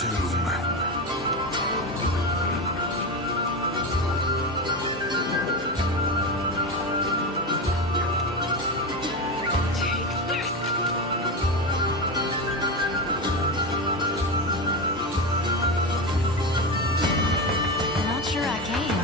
tomb. Not sure I can.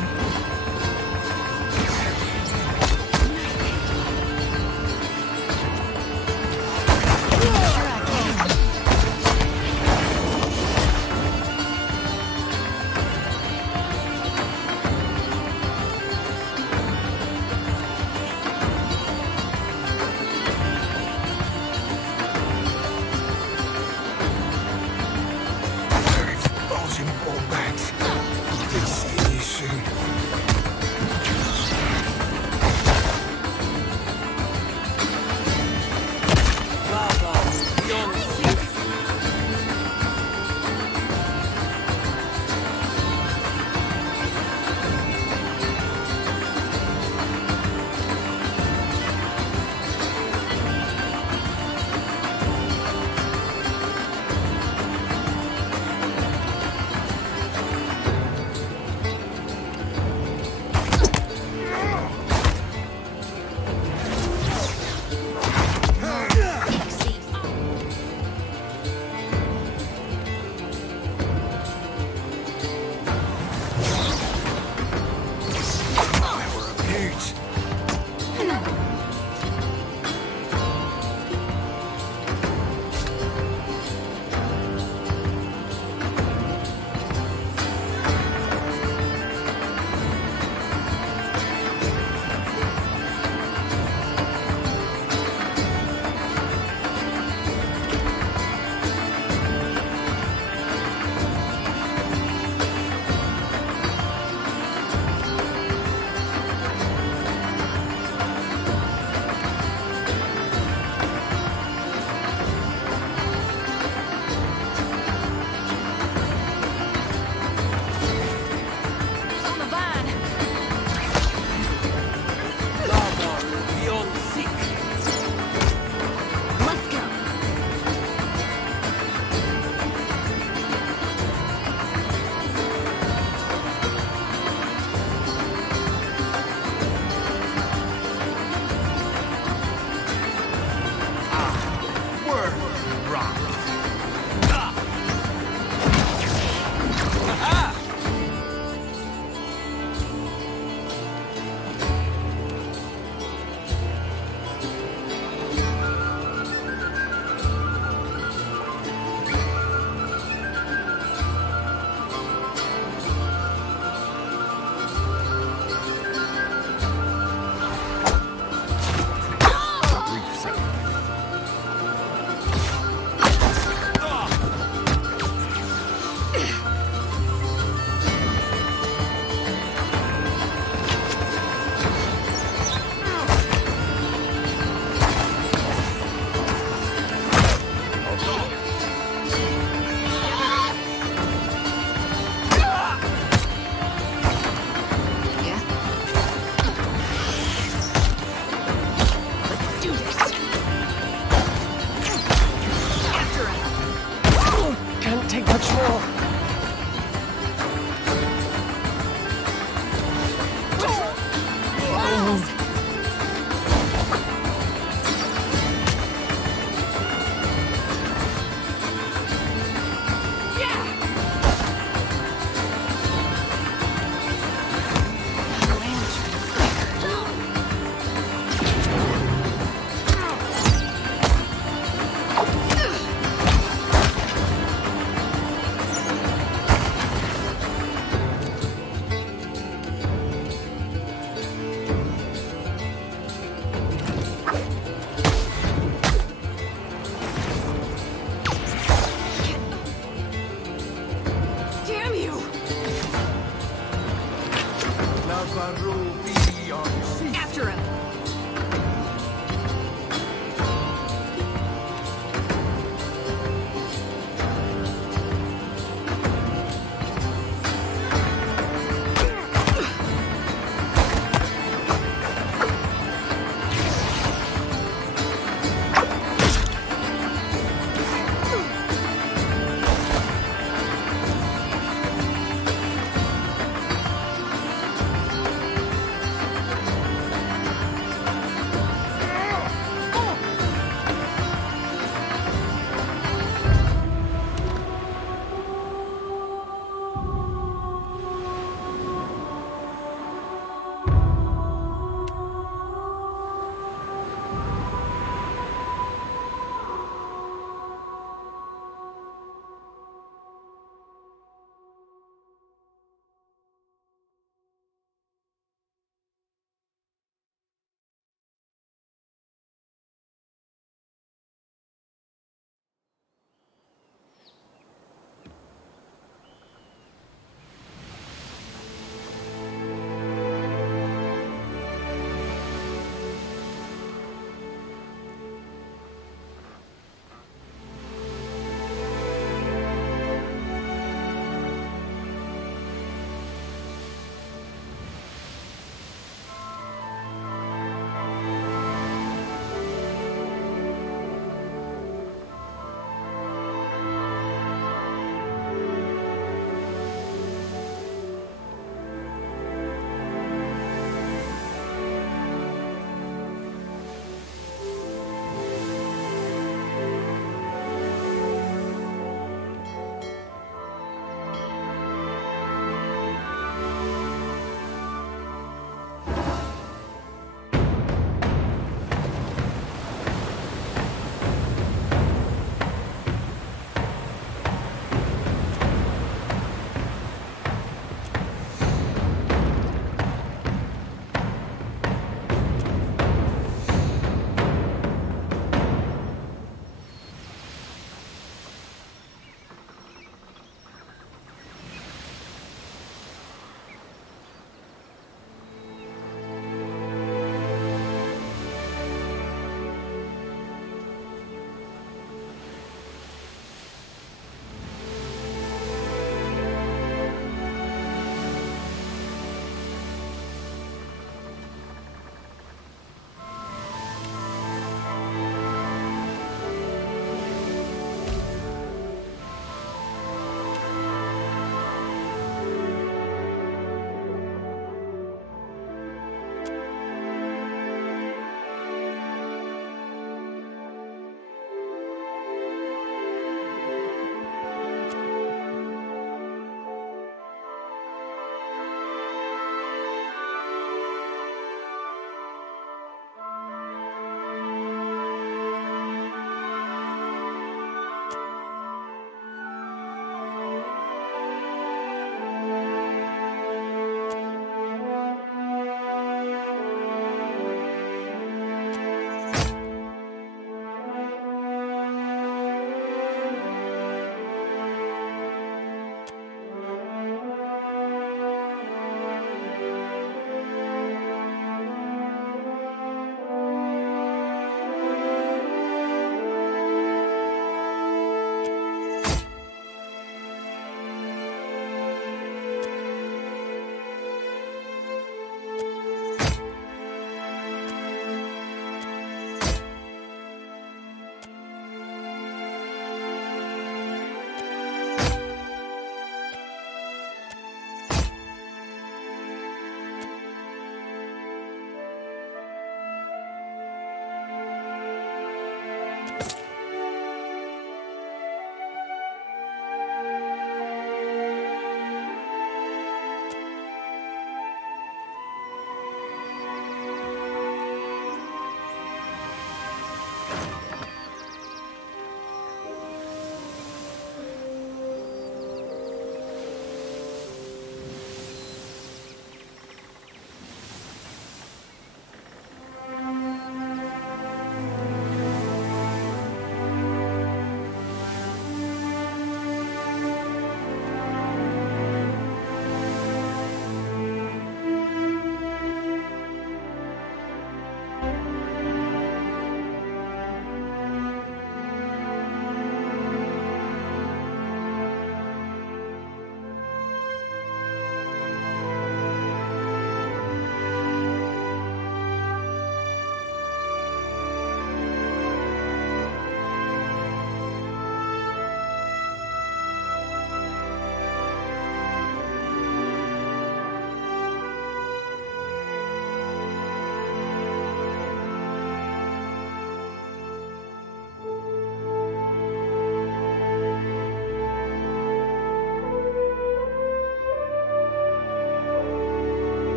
After him!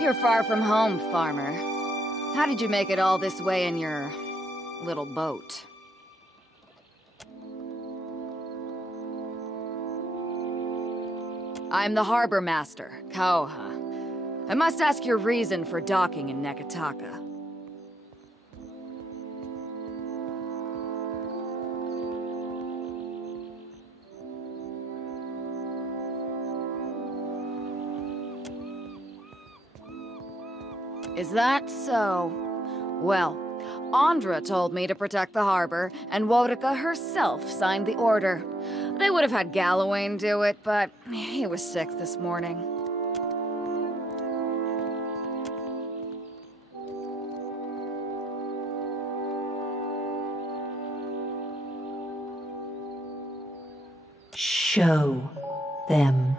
You're far from home, farmer. How did you make it all this way in your little boat? I'm the harbor master, Kauha. I must ask your reason for docking in Nekataka. Is that so? Well, Andra told me to protect the harbor, and Wodika herself signed the order. They would have had Gallowayne do it, but he was sick this morning. Show them.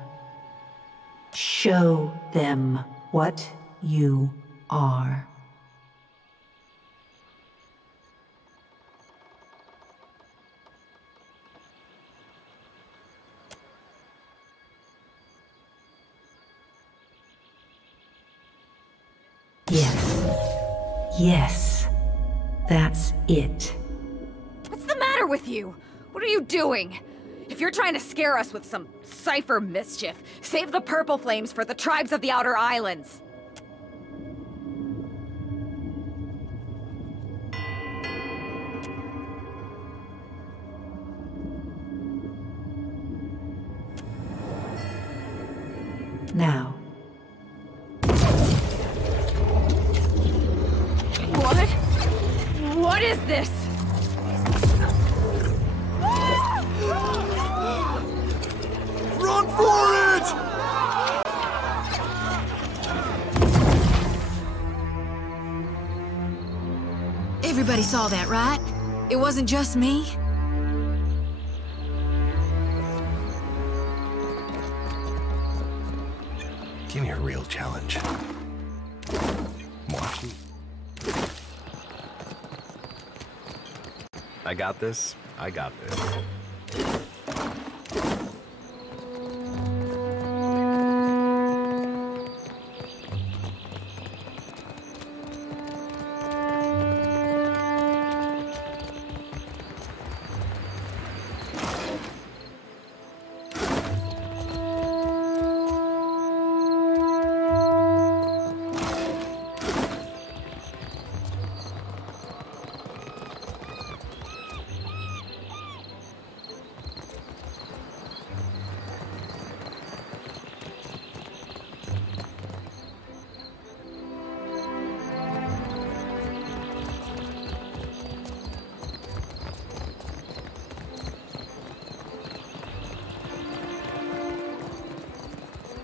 Show them what you are. Yes. Yes. That's it. What's the matter with you? What are you doing? If you're trying to scare us with some cipher mischief, save the purple flames for the tribes of the Outer Islands. Now. What? What is this? Run for it! Everybody saw that, right? It wasn't just me? Give me a real challenge. Moi. I got this. I got this.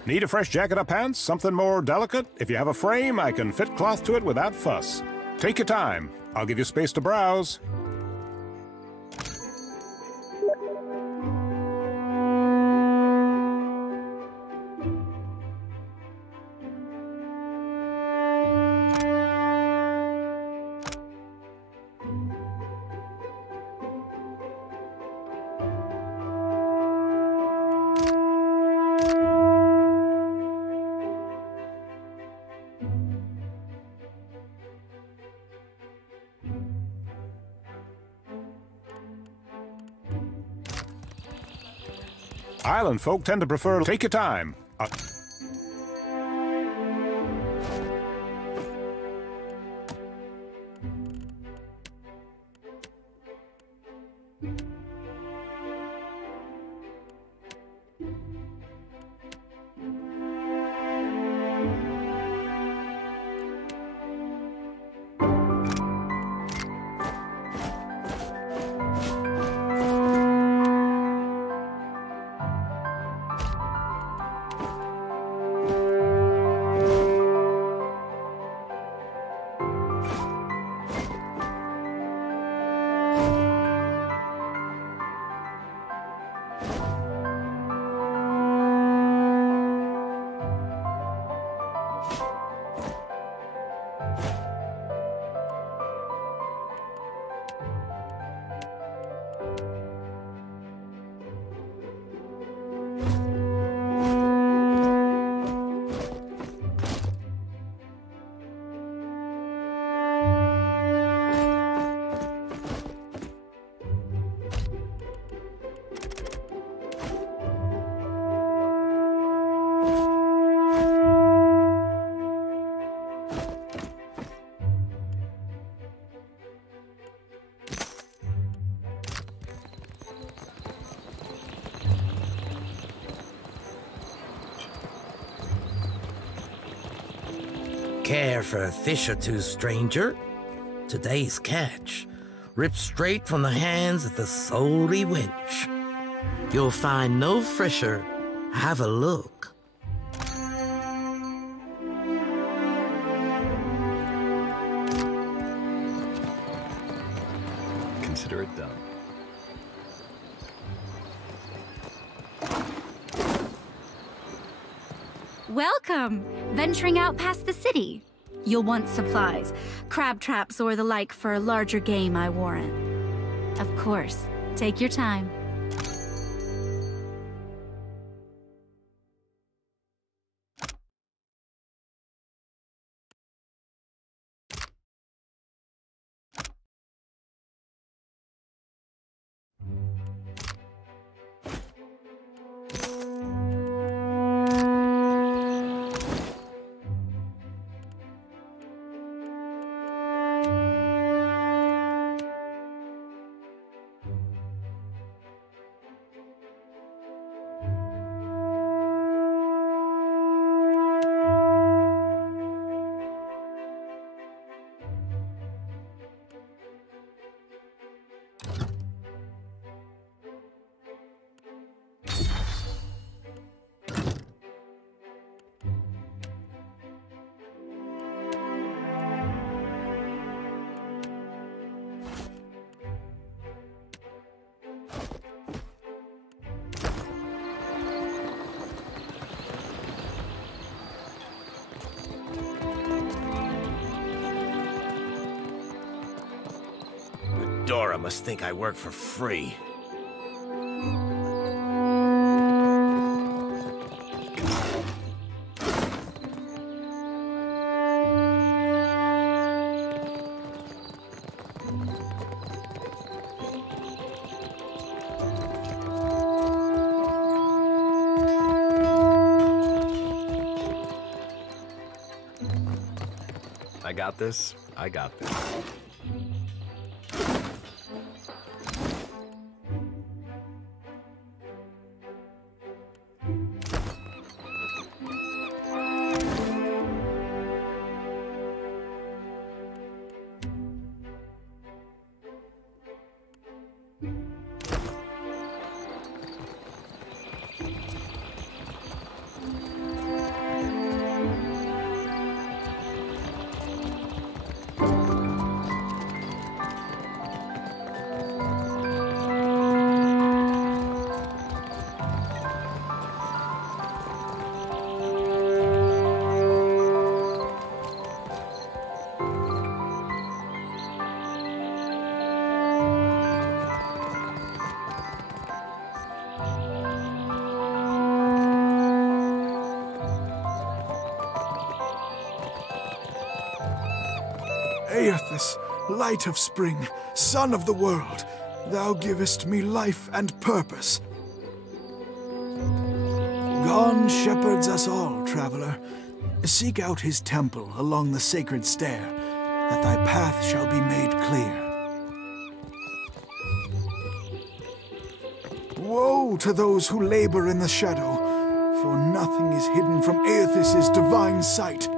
Need a fresh jacket or pants? Something more delicate? If you have a frame, I can fit cloth to it without fuss. Take your time. I'll give you space to browse. Island folk tend to prefer take your time. Care for a fish or two, stranger? Today's catch, ripped straight from the hands of the salty wench. You'll find no fresher. Have a look. Consider it done. Welcome! Venturing out past the city. You'll want supplies, crab traps or the like for larger game, I warrant. Of course, take your time. Dora must think I work for free. I got this. I got this. Aethys, light of spring, sun of the world, thou givest me life and purpose. God shepherds us all, traveler. Seek out his temple along the sacred stair, that thy path shall be made clear. Woe to those who labor in the shadow, for nothing is hidden from Aethys' divine sight.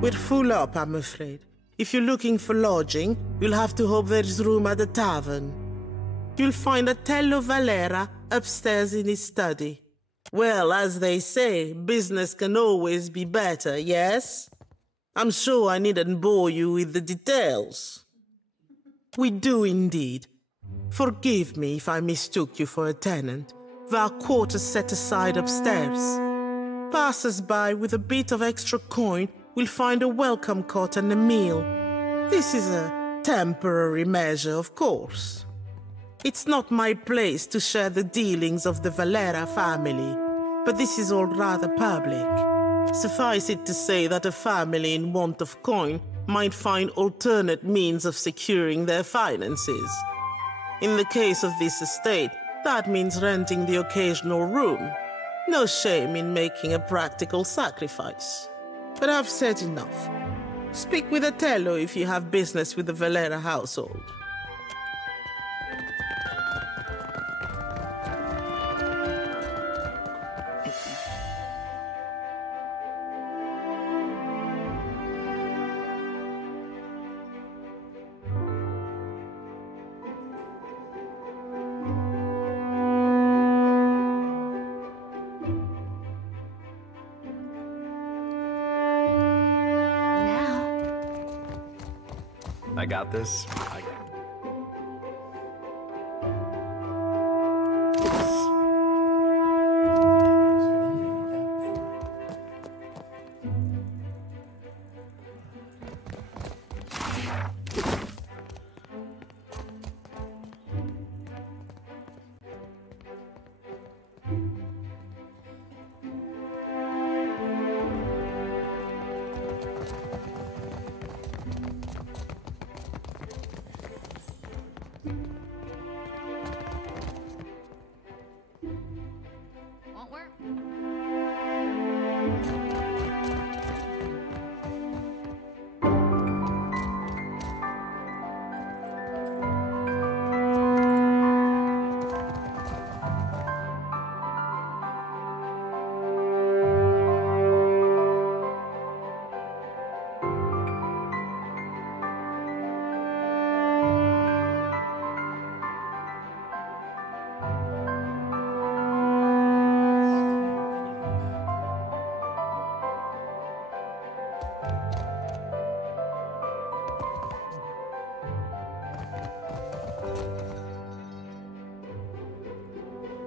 We're full up, I'm afraid. If you're looking for lodging, you'll have to hope there's room at the tavern. You'll find Otello Valera upstairs in his study. Well, as they say, business can always be better, yes? I'm sure I needn't bore you with the details. We do indeed. Forgive me if I mistook you for a tenant. There are quarters set aside upstairs. Passers-by with a bit of extra coin will find a welcome cot and a meal. This is a temporary measure, of course. It's not my place to share the dealings of the Valera family, but this is all rather public. Suffice it to say that a family in want of coin might find alternate means of securing their finances. In the case of this estate, that means renting the occasional room. No shame in making a practical sacrifice. But I've said enough. Speak with Otello if you have business with the Valera household. I got this. Won't work.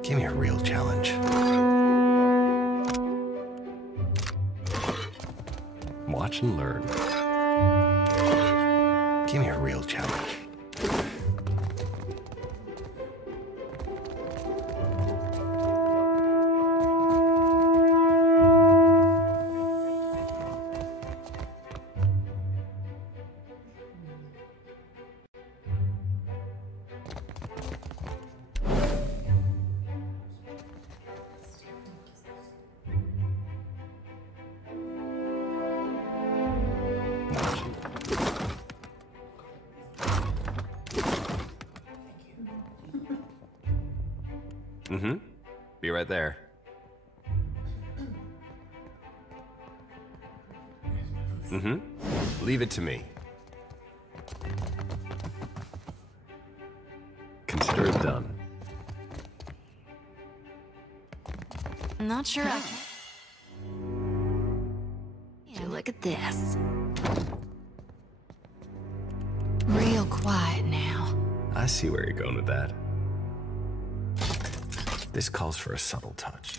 Give me a real challenge. Watch and learn. Give me a real challenge. Mm-hmm. Be right there. Mm-hmm. Leave it to me. Consider it done. I'm not sure I can. Yeah, look at this. Real quiet now. I see where you're going with that. This calls for a subtle touch.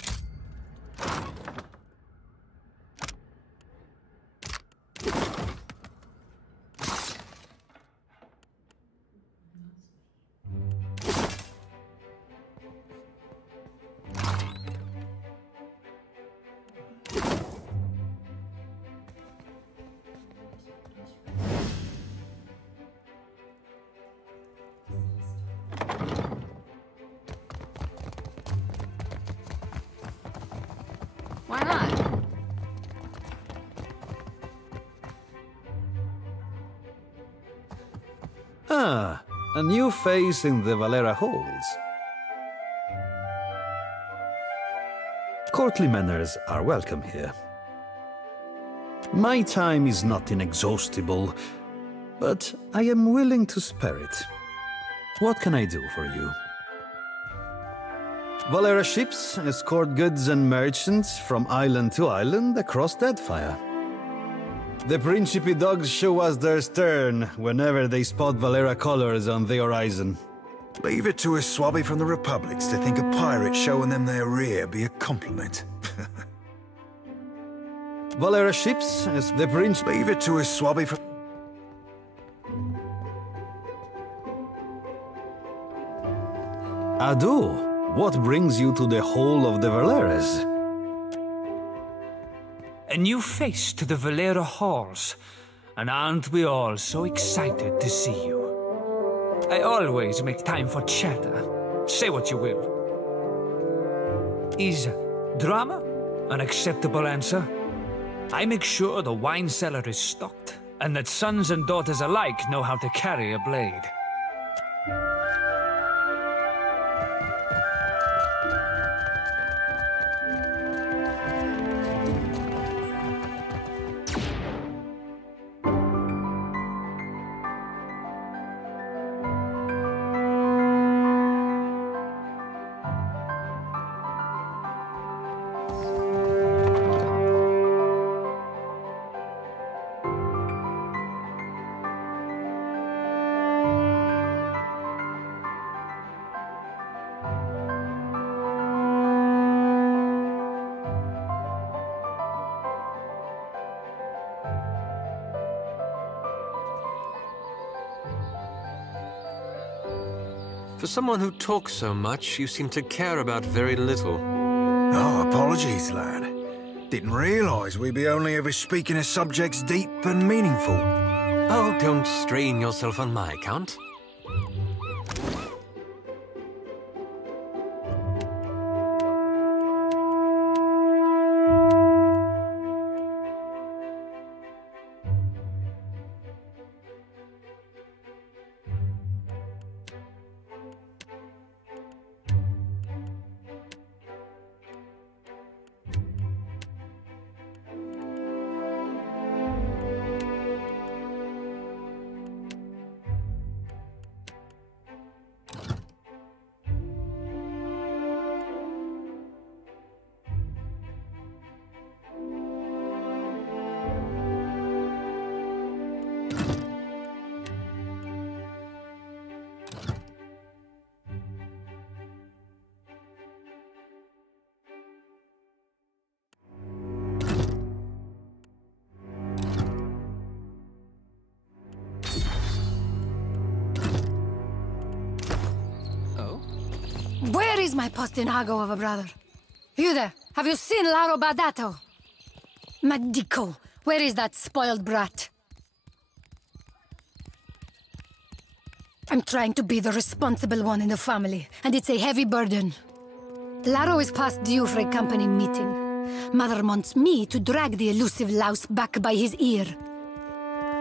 Why not? Ah, a new face in the Valera halls. Courtly manners are welcome here. My time is not inexhaustible, but I am willing to spare it. What can I do for you? Valera ships escort goods and merchants from island to island across Deadfire. The Principe dogs show us their stern whenever they spot Valera colors on the horizon. Leave it to a swabby from the Republics to think a pirate showing them their rear be a compliment. Valera ships as the prince. Leave it to a swabby for... Adu, what brings you to the Hall of the Valeras? A new face to the Valera halls. And aren't we all so excited to see you? I always make time for chatter. Say what you will. Is drama an acceptable answer? I make sure the wine cellar is stocked, and that sons and daughters alike know how to carry a blade. For someone who talks so much, you seem to care about very little. Oh, apologies, lad. Didn't realise we'd be only ever speaking of subjects deep and meaningful. Oh, don't strain yourself on my account. Where is my postinago of a brother? You there? Have you seen Laro Badato? Madico, where is that spoiled brat? I'm trying to be the responsible one in the family, and it's a heavy burden. Laro is past due for a company meeting. Mother wants me to drag the elusive louse back by his ear.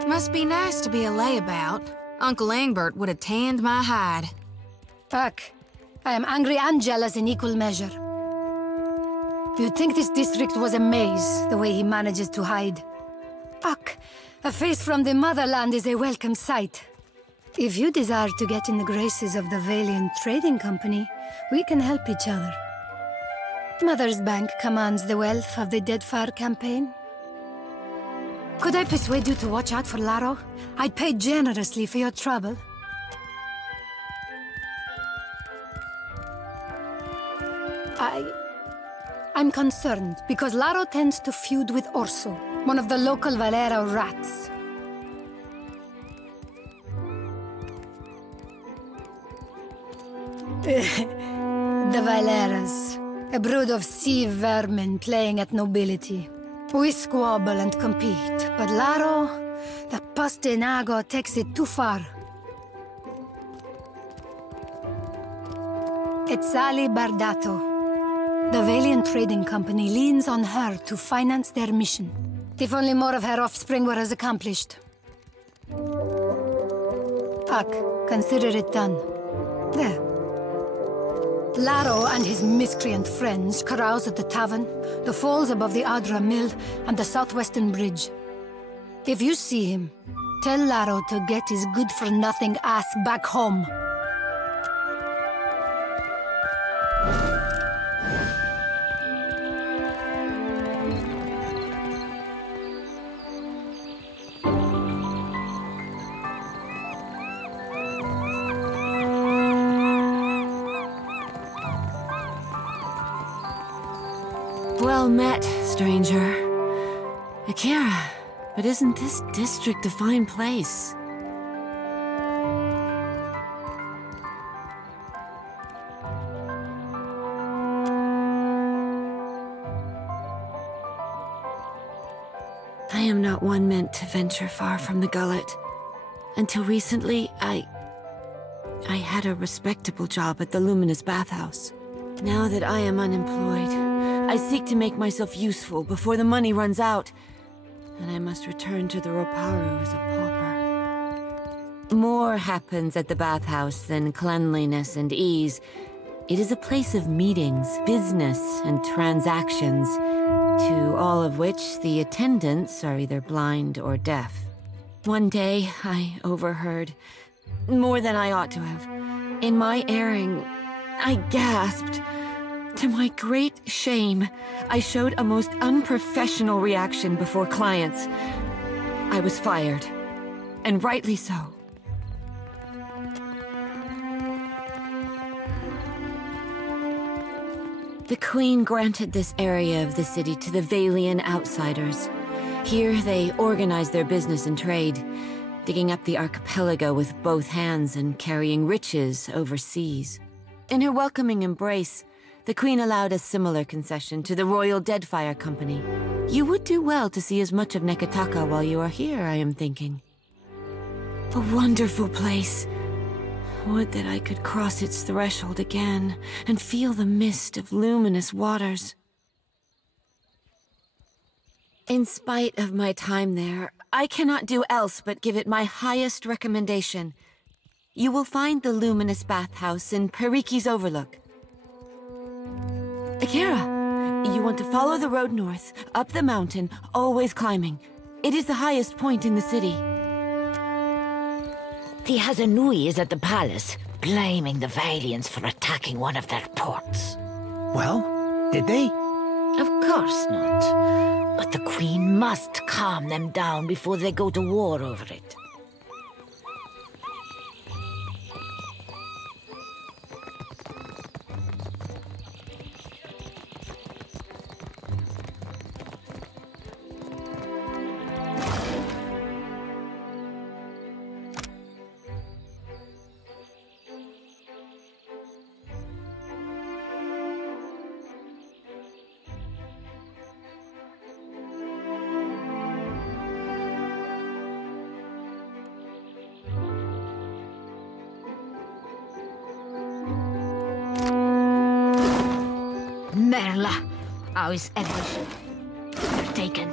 Must be nice to be a layabout. Uncle Engbert would have tanned my hide. Fuck. I am angry and jealous in equal measure. You'd think this district was a maze, the way he manages to hide. Fuck. A face from the motherland is a welcome sight. If you desire to get in the graces of the Valiant Trading Company, we can help each other. Mother's bank commands the wealth of the Deadfire campaign. Could I persuade you to watch out for Laro? I'd pay generously for your trouble. I'm concerned because Laro tends to feud with Orso, one of the local Valera rats. The Valeras, a brood of sea vermin playing at nobility. We squabble and compete, but Laro, the postinago, takes it too far. Quetzali Bardato. The Valiant Trading Company leans on her to finance their mission. If only more of her offspring were as accomplished. Puck, consider it done. There. Laro and his miscreant friends carouse at the tavern, the falls above the Adra Mill, and the southwestern bridge. If you see him, tell Laro to get his good-for-nothing ass back home. Well met, stranger. Akira, but isn't this district a fine place? I am not one meant to venture far from the gullet. Until recently, I had a respectable job at the Luminous Bathhouse. Now that I am unemployed, I seek to make myself useful before the money runs out, and I must return to the Roparu as a pauper. More happens at the bathhouse than cleanliness and ease. It is a place of meetings, business, and transactions, to all of which the attendants are either blind or deaf. One day, I overheard more than I ought to have. In my erring, I gasped. To my great shame, I showed a most unprofessional reaction before clients. I was fired, and rightly so. The Queen granted this area of the city to the Valian outsiders. Here, they organized their business and trade, digging up the archipelago with both hands and carrying riches overseas. In her welcoming embrace, the Queen allowed a similar concession to the Royal Deadfire Company. You would do well to see as much of Neketaka while you are here, I am thinking. A wonderful place. Would that I could cross its threshold again and feel the mist of luminous waters. In spite of my time there, I cannot do else but give it my highest recommendation. You will find the Luminous Bathhouse in Periki's Overlook. Akira, you want to follow the road north, up the mountain, always climbing. It is the highest point in the city. The Hazanui is at the palace, blaming the Valians for attacking one of their ports. Well, did they? Of course not. But the Queen must calm them down before they go to war over it. Merla, how is everything? You're taken.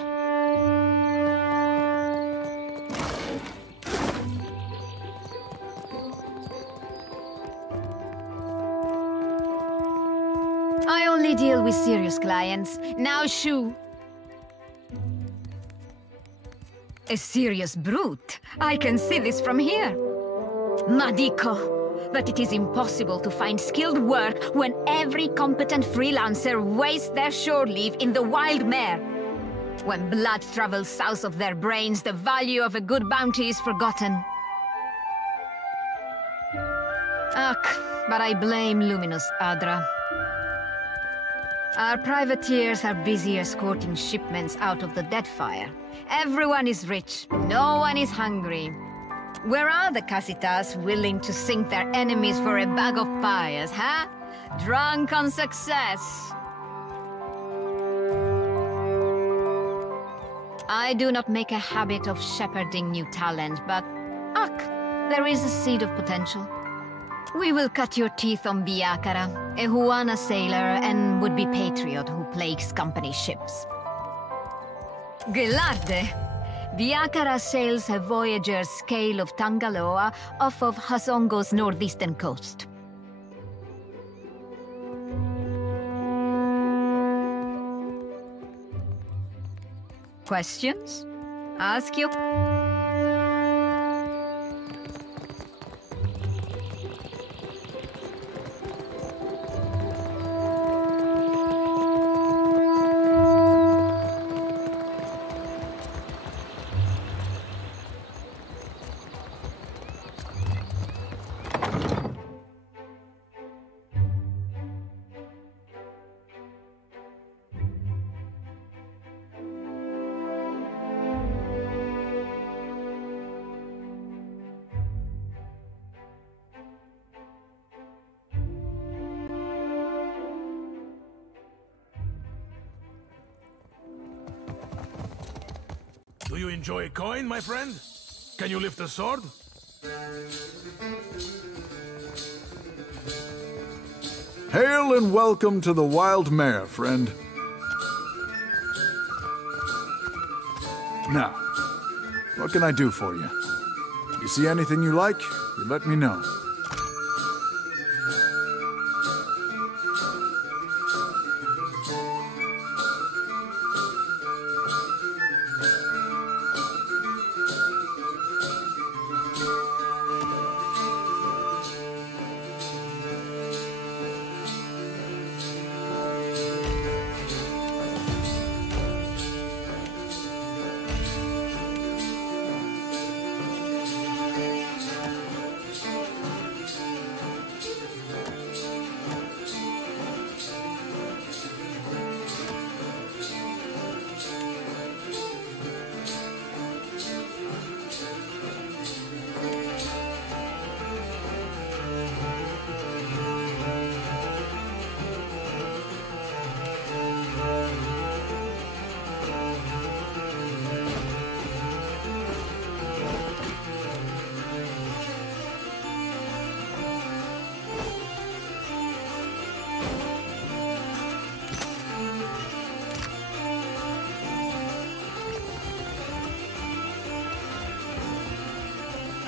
I only deal with serious clients. Now, Shu. A serious brute. I can see this from here. Madiko. But it is impossible to find skilled work when every competent freelancer wastes their shore leave in the wild mare. When blood travels south of their brains, the value of a good bounty is forgotten. Ugh, but I blame Luminous Adra. Our privateers are busy escorting shipments out of the Deadfire. Everyone is rich, no one is hungry. Where are the Casitas willing to sink their enemies for a bag of pies, huh? Drunk on success. I do not make a habit of shepherding new talent, but there is a seed of potential. We will cut your teeth on Biakara, a Huana sailor and would-be patriot who plagues company ships. Gelarde! Biakara sails a voyager's scale of Tangaloa off of Hasongo's northeastern coast. Questions? Ask you. Do you enjoy a coin, my friend? Can you lift a sword? Hail and welcome to the Wild Mare, friend. Now, what can I do for you? You see anything you like, you let me know.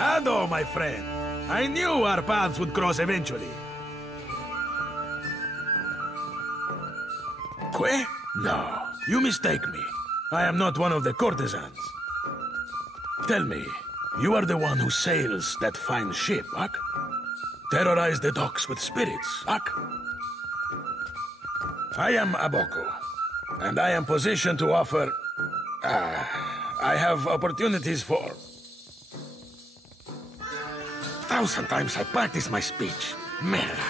Ado, my friend. I knew our paths would cross eventually. Que? No, you mistake me. I am not one of the courtesans. Tell me, you are the one who sails that fine ship, Ak? Terrorize the docks with spirits, Ak? I am Aboko, and I am positioned to offer... I have opportunities for... 1,000 times I practiced my speech. Merda,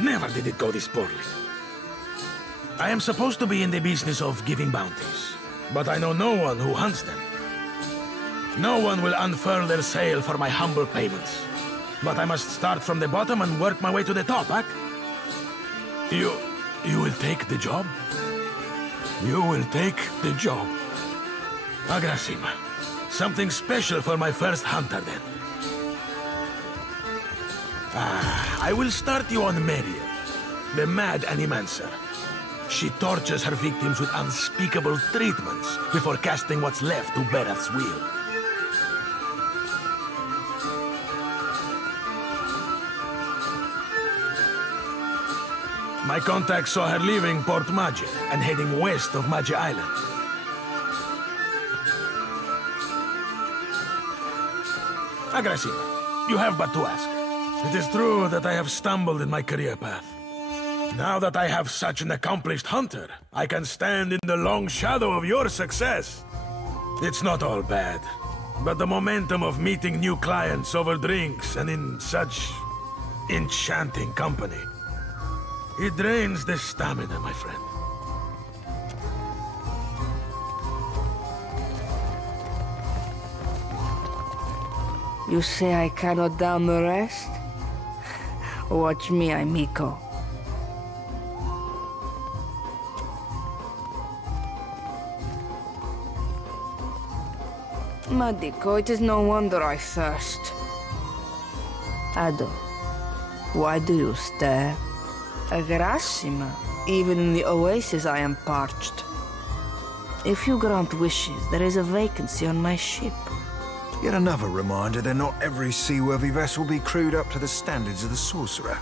never did it go this poorly. I am supposed to be in the business of giving bounties, but I know no one who hunts them. No one will unfurl their sail for my humble payments. But I must start from the bottom and work my way to the top, Ak? You will take the job? You will take the job. Agrasima. Something special for my first hunter, then. I will start you on Meriel, the mad animancer. She tortures her victims with unspeakable treatments before casting what's left to Berath's will. My contact saw her leaving Port Maje and heading west of Maje Island. Agrasima, you have but to ask. It is true that I have stumbled in my career path. Now that I have such an accomplished hunter, I can stand in the long shadow of your success. It's not all bad, but the momentum of meeting new clients over drinks and in such enchanting company, it drains the stamina, my friend. You say I cannot down the rest? Watch me, amico. Madico, it is no wonder I thirst. Ado, why do you stare? Agrasima, even in the oasis I am parched. If you grant wishes, there is a vacancy on my ship. Yet another reminder that not every seaworthy vessel be crewed up to the standards of the sorcerer.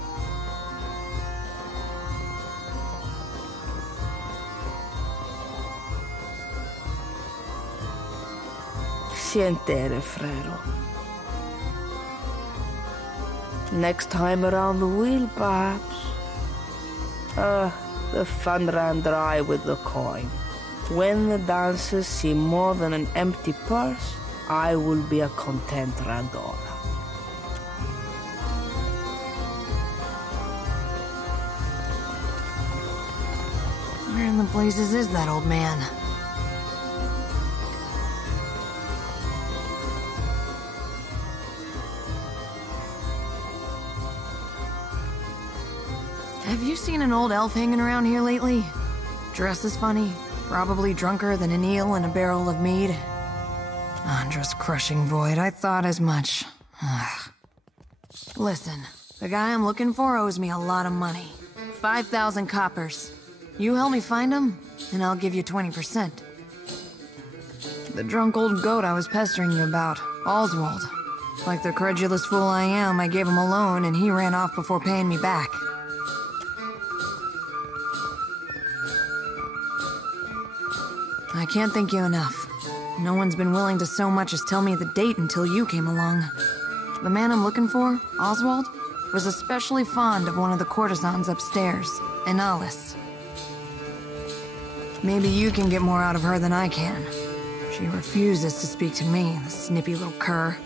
Siente, frero. Next time around the wheel, perhaps. The fun ran dry with the coin. When the dancers see more than an empty purse, I will be a content Radona. Where in the blazes is that old man? Have you seen an old elf hanging around here lately? Dresses funny, probably drunker than an eel in a barrel of mead. Andra's crushing void. I thought as much. Ugh. Listen, the guy I'm looking for owes me a lot of money. 5,000 coppers. You help me find him, and I'll give you 20%. The drunk old goat I was pestering you about, Oswald. Like the credulous fool I am, I gave him a loan and he ran off before paying me back. I can't thank you enough. No one's been willing to so much as tell me the date until you came along. The man I'm looking for, Oswald, was especially fond of one of the courtesans upstairs, Inalis. Maybe you can get more out of her than I can. She refuses to speak to me, the snippy little cur.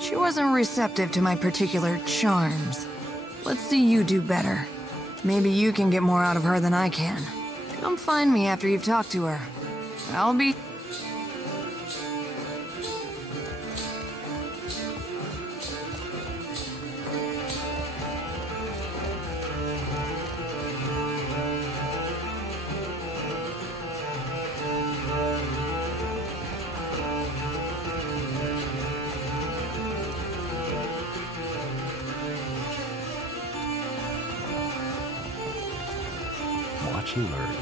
She wasn't receptive to my particular charms. Let's see you do better. Maybe you can get more out of her than I can. Come find me after you've talked to her. I'll be... Watch and learn.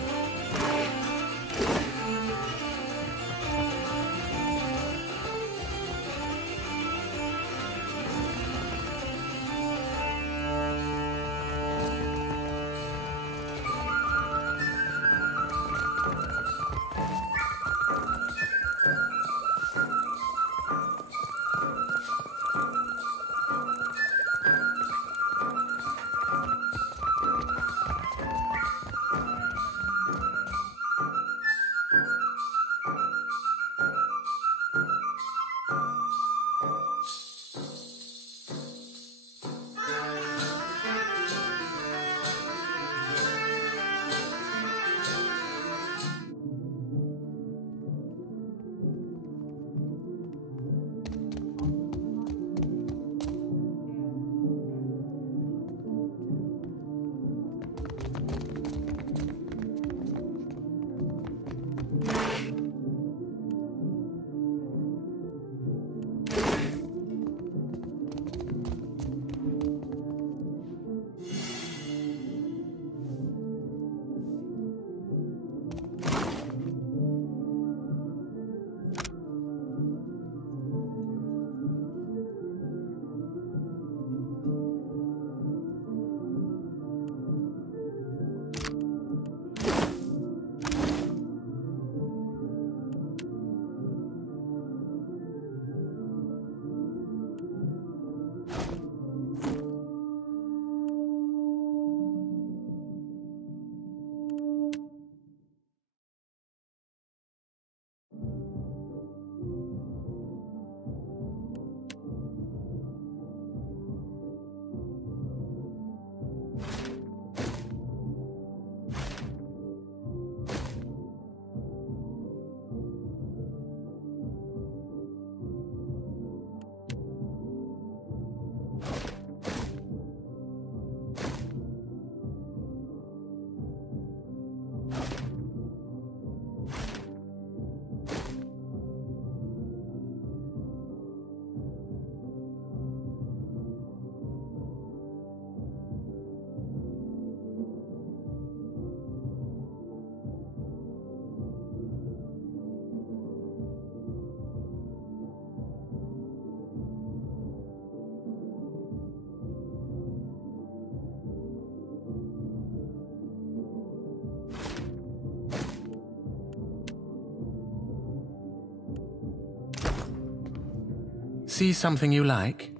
See something you like?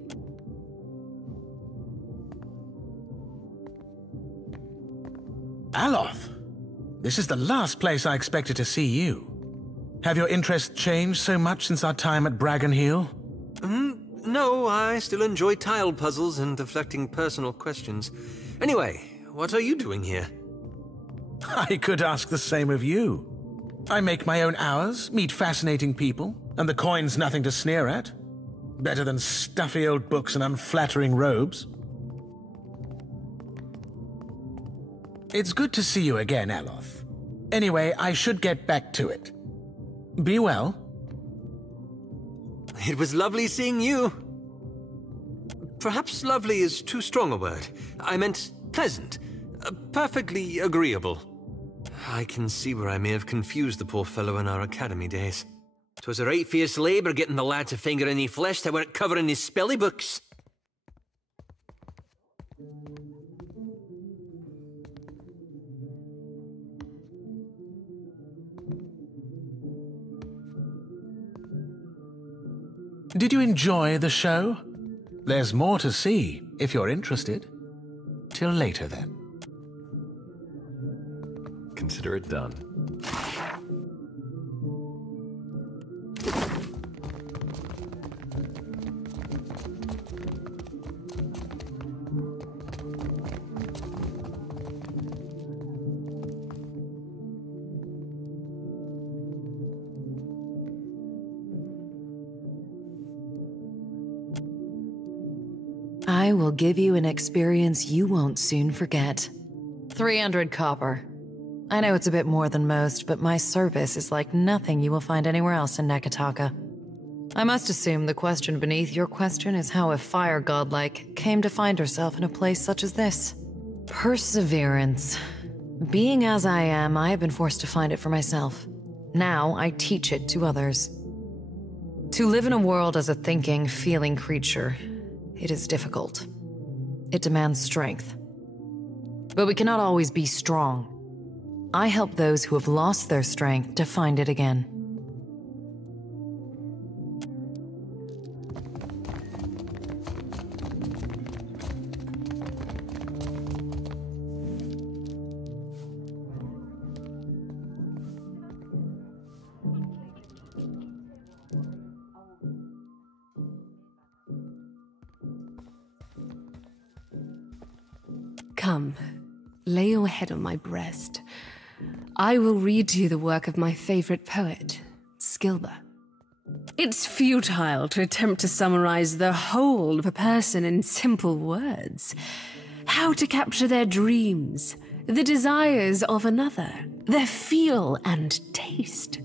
Aloth! This is the last place I expected to see you. Have your interests changed so much since our time at Bragon Hill? No, I still enjoy tile puzzles and deflecting personal questions. Anyway, what are you doing here? I could ask the same of you. I make my own hours, meet fascinating people, and the coin's nothing to sneer at. Better than stuffy old books and unflattering robes. It's good to see you again, Aloth. Anyway, I should get back to it. Be well. It was lovely seeing you. Perhaps lovely is too strong a word. I meant pleasant. Perfectly agreeable. I can see where I may have confused the poor fellow in our academy days. 'Twas a right fierce labour getting the lad to finger any flesh that weren't covering his spelly books. Did you enjoy the show? There's more to see, if you're interested. Till later, then. Consider it done. I will give you an experience you won't soon forget. 300 copper. I know it's a bit more than most, but my service is like nothing you will find anywhere else in Nekataka. I must assume the question beneath your question is how a fire godlike came to find herself in a place such as this. Perseverance. Being as I am, I have been forced to find it for myself. Now I teach it to others. To live in a world as a thinking, feeling creature, it is difficult. It demands strength. But we cannot always be strong. I help those who have lost their strength to find it again. Come, lay your head on my breast. I will read to you the work of my favorite poet, Skilber. It's futile to attempt to summarize the whole of a person in simple words. How to capture their dreams, the desires of another, their feel and taste.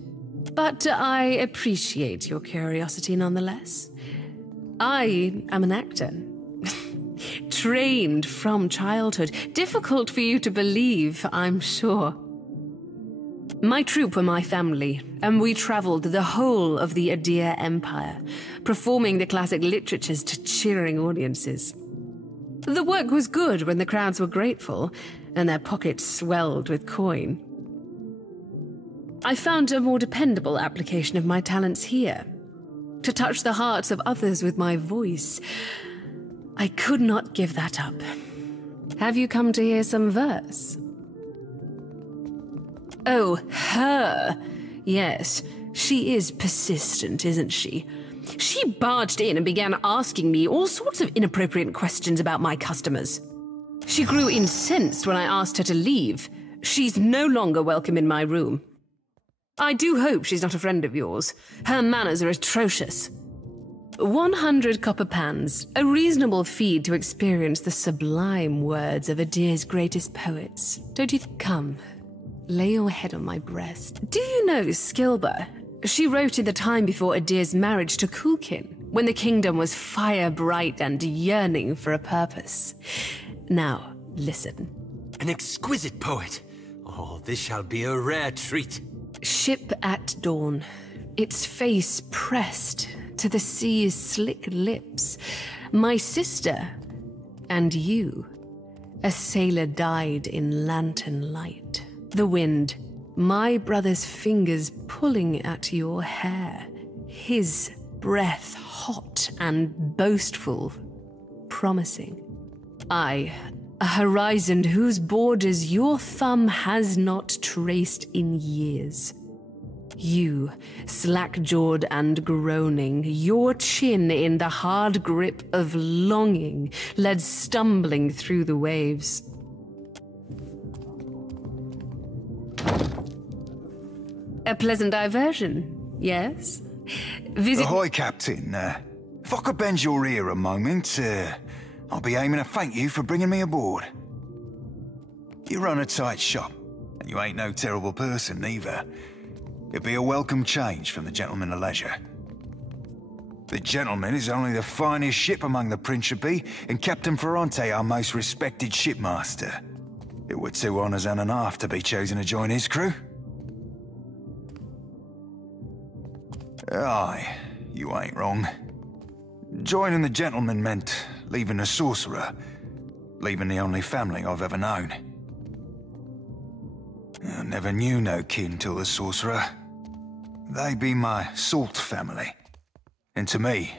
But I appreciate your curiosity nonetheless. I am an actor. Trained from childhood. Difficult for you to believe, I'm sure. My troupe were my family, and we traveled the whole of the Adir Empire, performing the classic literatures to cheering audiences. The work was good when the crowds were grateful, and their pockets swelled with coin. I found a more dependable application of my talents here, to touch the hearts of others with my voice. I could not give that up. Have you come to hear some verse? Oh, her. Yes, she is persistent, isn't she? She barged in and began asking me all sorts of inappropriate questions about my customers. She grew incensed when I asked her to leave. She's no longer welcome in my room. I do hope she's not a friend of yours. Her manners are atrocious. 100 copper pans, a reasonable fee to experience the sublime words of Adir's greatest poets. Don't you come, lay your head on my breast. Do you know Skilber? She wrote in the time before Adir's marriage to Kulkin, when the kingdom was fire-bright and yearning for a purpose. Now, listen. An exquisite poet. Oh, this shall be a rare treat. Ship at dawn, its face pressed to the sea's slick lips. My sister and you. A sailor died in lantern light. The wind, my brother's fingers pulling at your hair. His breath hot and boastful, promising. I, a horizon whose borders your thumb has not traced in years. You, slack-jawed and groaning, your chin in the hard grip of longing, led stumbling through the waves. A pleasant diversion, yes? Ahoy, Captain. If I could bend your ear a moment, I'll be aiming to thank you for bringing me aboard. You run a tight shop, and you ain't no terrible person either. It'd be a welcome change from the Gentleman of Leisure. The Gentleman is only the finest ship among the Principe, and Captain Ferrante our most respected shipmaster. It were 2 honors and a half to be chosen to join his crew. Aye, you ain't wrong. Joining the Gentleman meant leaving the Sorcerer, leaving the only family I've ever known. I never knew no kin till the Sorcerer. They be my Salt family. And to me,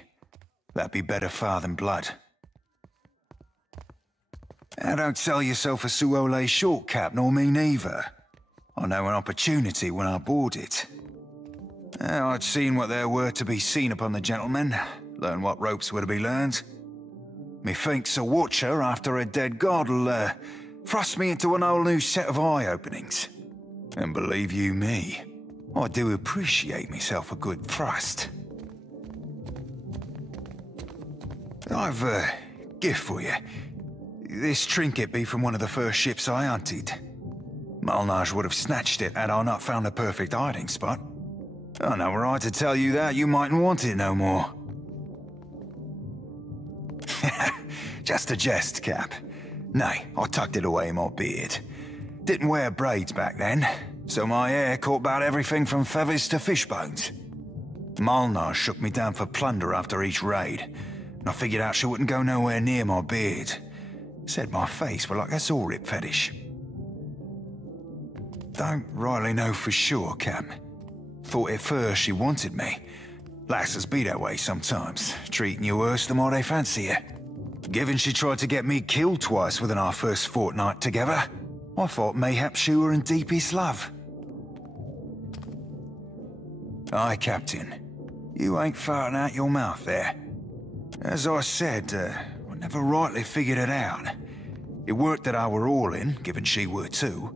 that'd be better far than blood. And don't sell yourself a Suole short, Cap, nor me neither. I know an opportunity when I board it. I'd seen what there were to be seen upon the Gentleman, learn what ropes were to be learned. Methinks a watcher after a dead god'll thrust me into an whole new set of eye-openings. And believe you me, I do appreciate myself a good thrust. I've a gift for you. This trinket be from one of the first ships I hunted. Malnage would have snatched it had I not found a perfect hiding spot. I know were I to tell you that, you mightn't want it no more. Just a jest, Cap. Nay, I tucked it away in my beard. Didn't wear braids back then, so my hair caught about everything from feathers to fish bones. Malnage shook me down for plunder after each raid, and I figured out she wouldn't go nowhere near my beard. Said my face were like a saw rip fetish. Don't rightly know for sure, Cam. Thought at first she wanted me. Lasses be that way sometimes, treating you worse than what they fancy you. Given she tried to get me killed twice within our first fortnight together, I thought mayhap she were in deepest love. Aye, Captain. You ain't farting out your mouth there. As I said, I never rightly figured it out. It worked that I were all in, given she were too.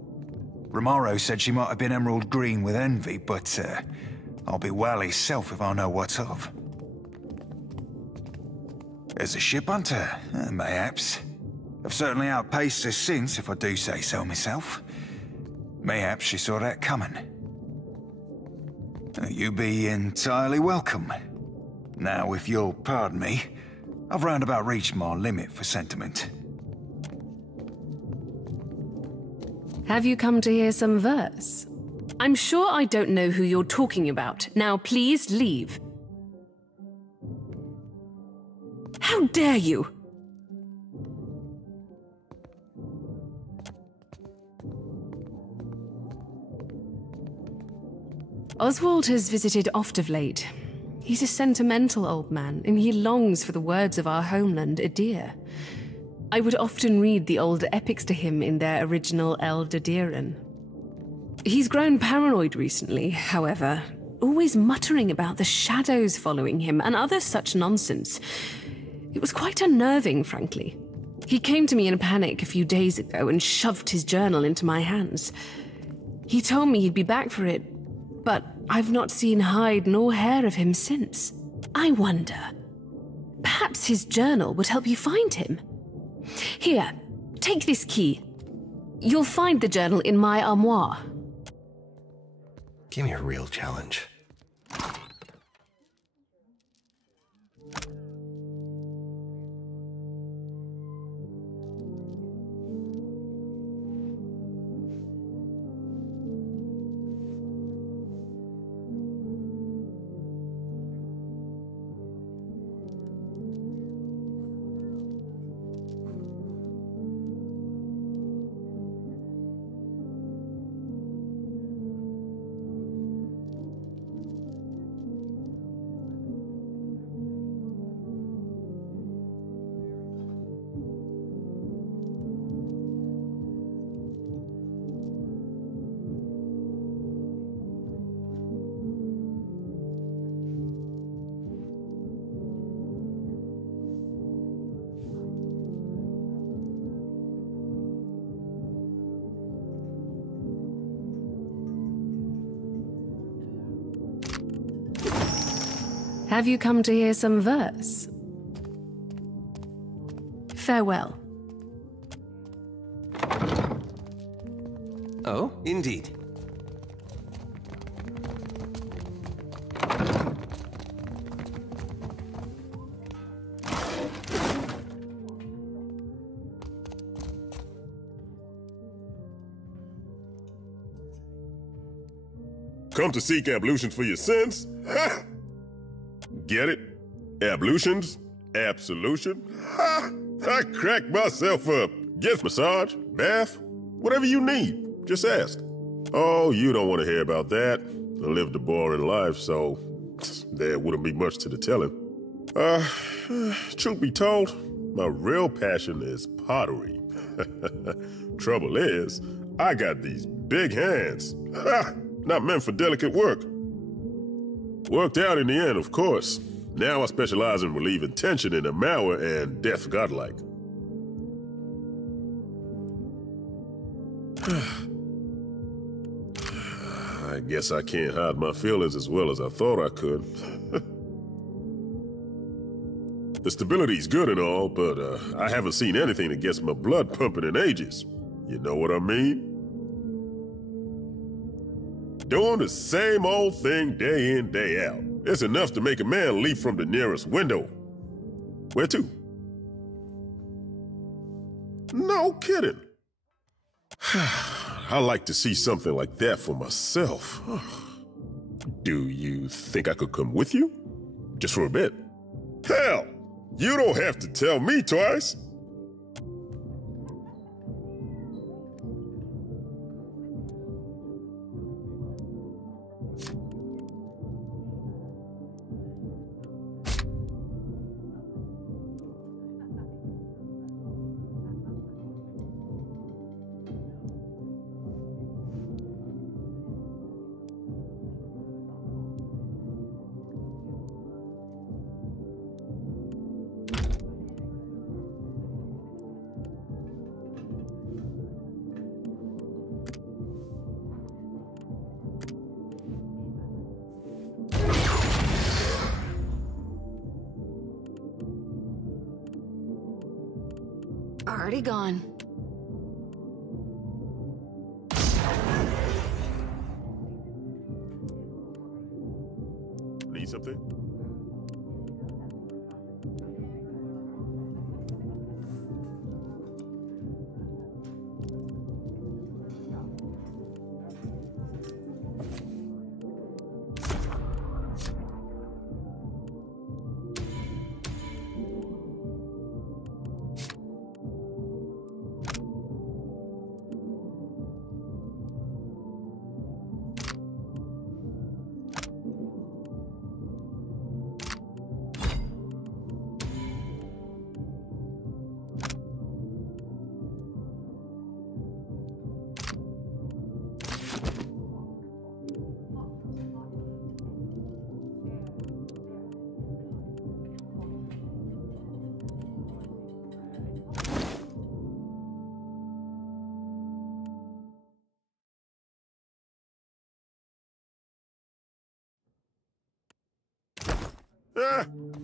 Romaro said she might have been emerald green with envy, but I'll be well hisself if I know what's of. As a ship hunter, mayhaps. I've certainly outpaced her since, if I do say so myself. Mayhaps she saw that coming. You be entirely welcome. Now, if you'll pardon me, I've roundabout reached my limit for sentiment. Have you come to hear some verse? I'm sure I don't know who you're talking about. Now please leave. How dare you! Oswald has visited oft of late. He's a sentimental old man, and he longs for the words of our homeland, Adir. I would often read the old epics to him in their original Eldadiran. He's grown paranoid recently, however, always muttering about the shadows following him and other such nonsense. It was quite unnerving, frankly. He came to me in a panic a few days ago and shoved his journal into my hands. He told me he'd be back for it, but I've not seen hide nor hair of him since. I wonder, perhaps his journal would help you find him? Here, take this key. You'll find the journal in my armoire. Give me a real challenge. Have you come to hear some verse? Farewell. Oh, indeed. come to seek ablutions for your sins? Ha! Get it? Ablutions? Absolution? Ha! I cracked myself up. Get massage, bath, whatever you need. Just ask. Oh, you don't want to hear about that. I lived a boring life, so there wouldn't be much to the telling. Truth be told, my real passion is pottery. Trouble is, I got these big hands. Ha! Not meant for delicate work. Worked out in the end, of course. Now I specialize in relieving tension in the marrow and death godlike. I guess I can't hide my feelings as well as I thought I could. The stability's good and all, but I haven't seen anything that gets my blood pumping in ages. You know what I mean? Doing the same old thing day in, day out. It's enough to make a man leap from the nearest window. Where to? No kidding. I like to see something like that for myself. Do you think I could come with you? Just for a bit? Hell, you don't have to tell me twice. Already gone. Need something?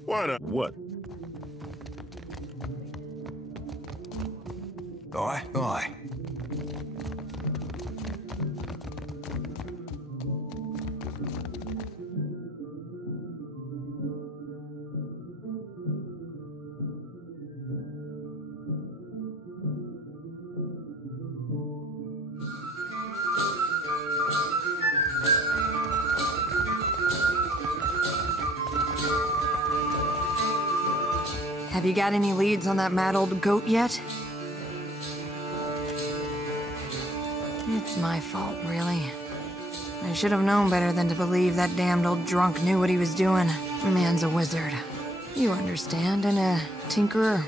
Why not? What? Aye, aye. Have you got any leads on that mad old goat yet? It's my fault, really. I should have known better than to believe that damned old drunk knew what he was doing. Man's a wizard. You understand, and a tinkerer.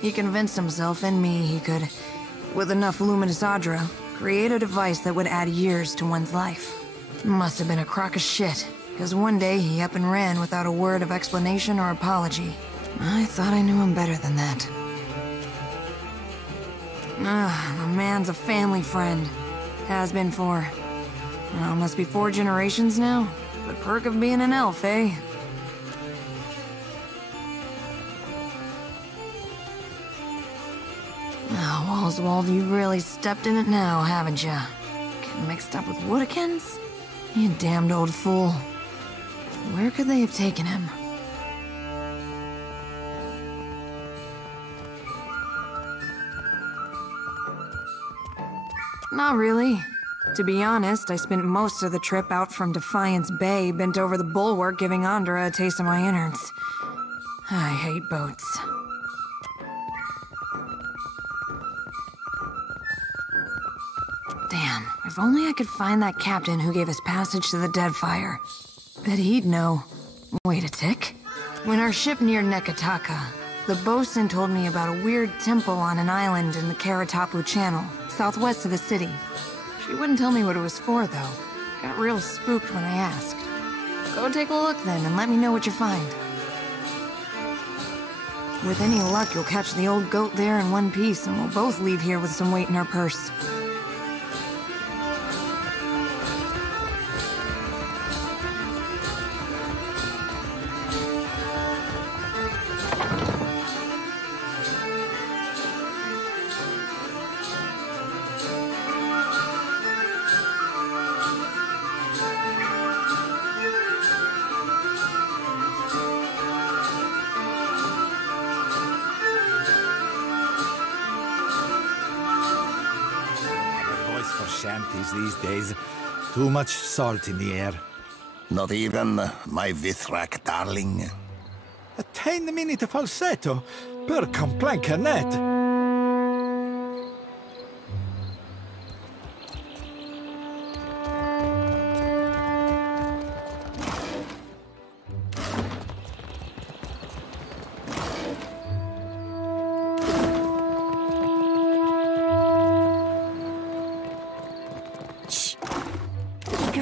He convinced himself and me he could, with enough luminous adra, create a device that would add years to one's life. Must have been a crock of shit, because one day he up and ran without a word of explanation or apology. I thought I knew him better than that. The man's a family friend. Has been for... well, must be 4 generations now. The perk of being an elf, eh? Oh, Oswald, you really stepped in it now, haven't you? Getting mixed up with Woodikins? You damned old fool. Where could they have taken him? Not really. To be honest, I spent most of the trip out from Defiance Bay, bent over the bulwark, giving Andra a taste of my innards. I hate boats. Damn, if only I could find that captain who gave us passage to the Deadfire. Bet he'd know. Wait a tick. When our ship neared Nekataka, the bosun told me about a weird temple on an island in the Karatapu Channel, southwest of the city. She wouldn't tell me what it was for, though. Got real spooked when I asked. Go take a look then, and let me know what you find. With any luck, you'll catch the old goat there in one piece, and we'll both leave here with some weight in our purse. Shanties these days. Too much salt in the air. Not even my Vithrak darling. A 10-minute falsetto per complancanet.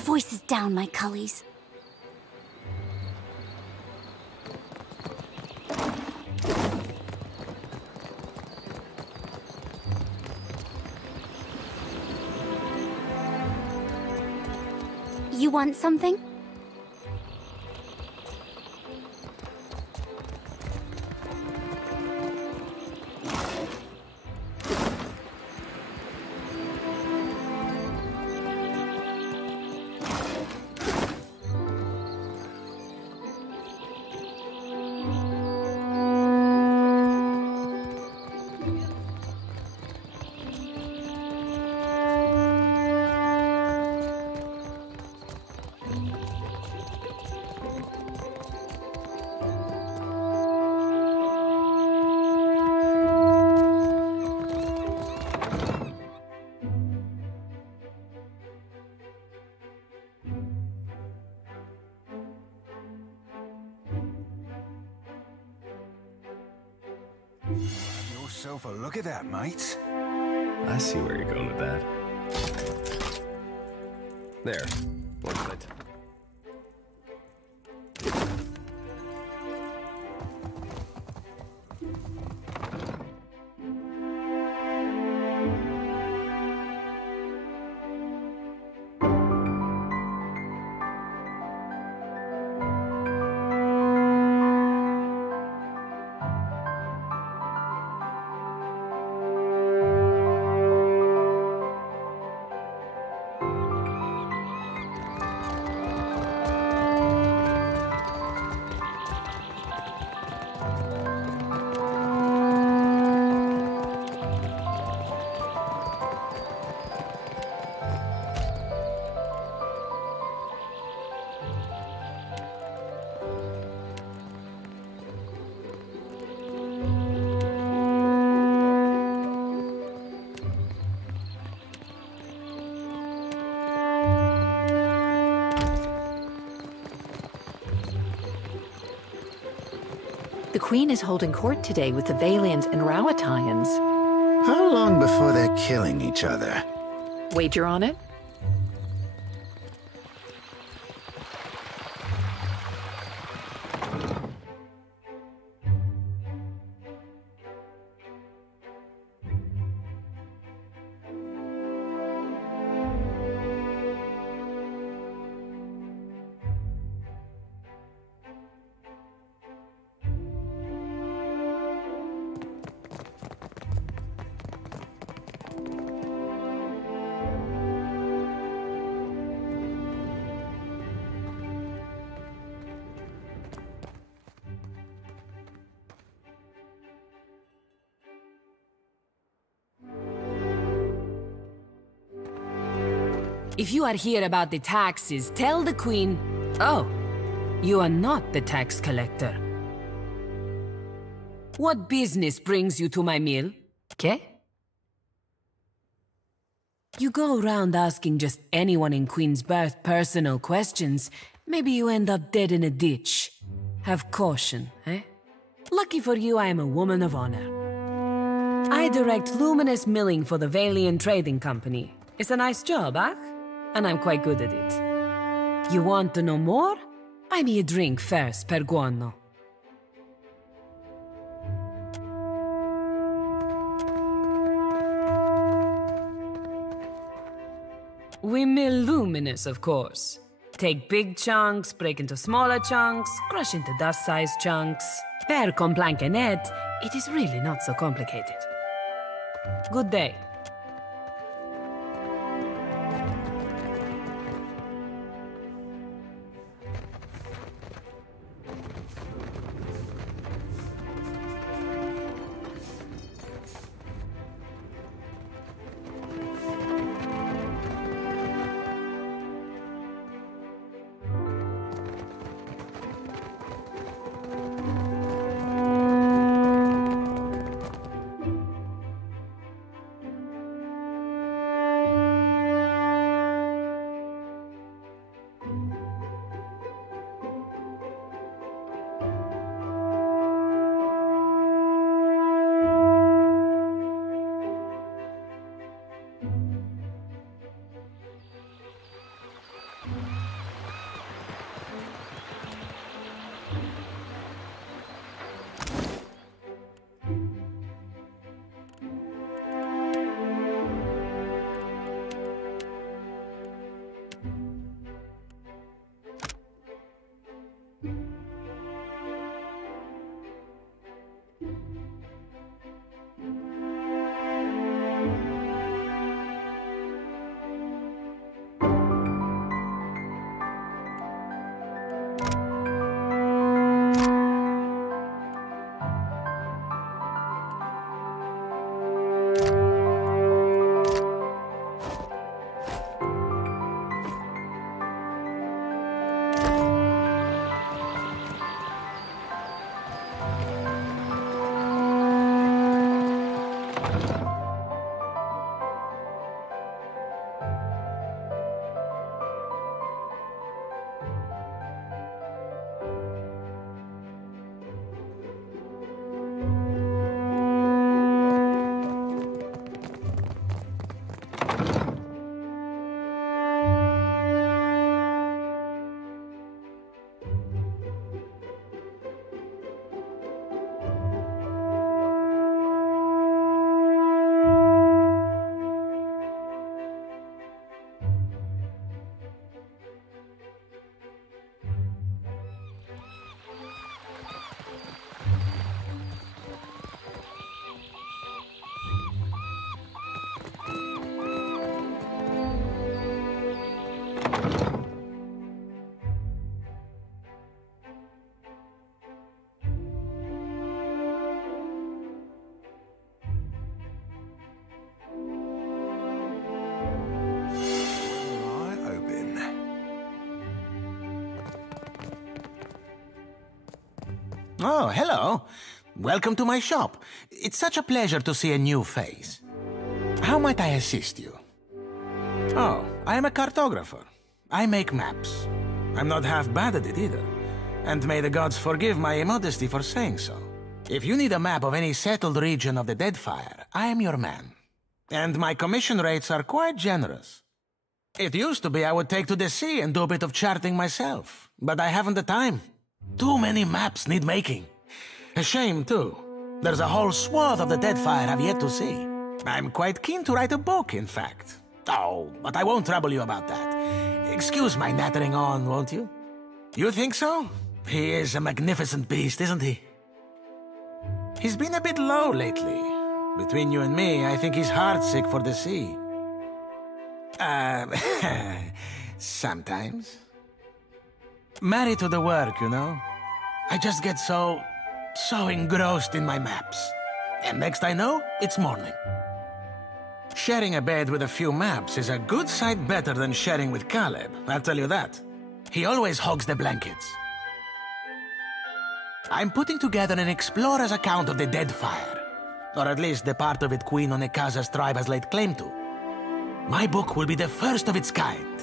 Voices down, my cullies. You want something? Yourself a look at that, mate. I see where you're going with that. There. One minute. The Queen is holding court today with the Valians and Rawatayans. How long before they're killing each other? Wager on it? If you are here about the taxes, tell the Queen... Oh, you are not the tax collector. What business brings you to my mill? Okay? You go around asking just anyone in Queensbirth personal questions, maybe you end up dead in a ditch. Have caution, eh? Lucky for you, I am a woman of honor. I direct luminous milling for the Valiant Trading Company. It's a nice job, huh? And I'm quite good at it. You want to know more? Buy me a drink first, per guano. We mill luminous, of course. Take big chunks, break into smaller chunks, crush into dust-sized chunks. Per con plank and net, it is really not so complicated. Good day. Oh, hello. Welcome to my shop. It's such a pleasure to see a new face. How might I assist you? Oh, I am a cartographer. I make maps. I'm not half bad at it either. And may the gods forgive my immodesty for saying so. If you need a map of any settled region of the Deadfire, I am your man. And my commission rates are quite generous. It used to be I would take to the sea and do a bit of charting myself, but I haven't the time. Too many maps need making. A shame, too. There's a whole swath of the Deadfire I've yet to see. I'm quite keen to write a book, in fact. Oh, but I won't trouble you about that. Excuse my nattering on, won't you? You think so? He is a magnificent beast, isn't he? He's been a bit low lately. Between you and me, I think he's heartsick for the sea. Sometimes. Married to the work, you know? I just get so engrossed in my maps. And next I know, it's morning. Sharing a bed with a few maps is a good sight better than sharing with Caleb, I'll tell you that. He always hogs the blankets. I'm putting together an explorer's account of the Deadfire, or at least the part of it Queen Onekaza's tribe has laid claim to. My book will be the first of its kind.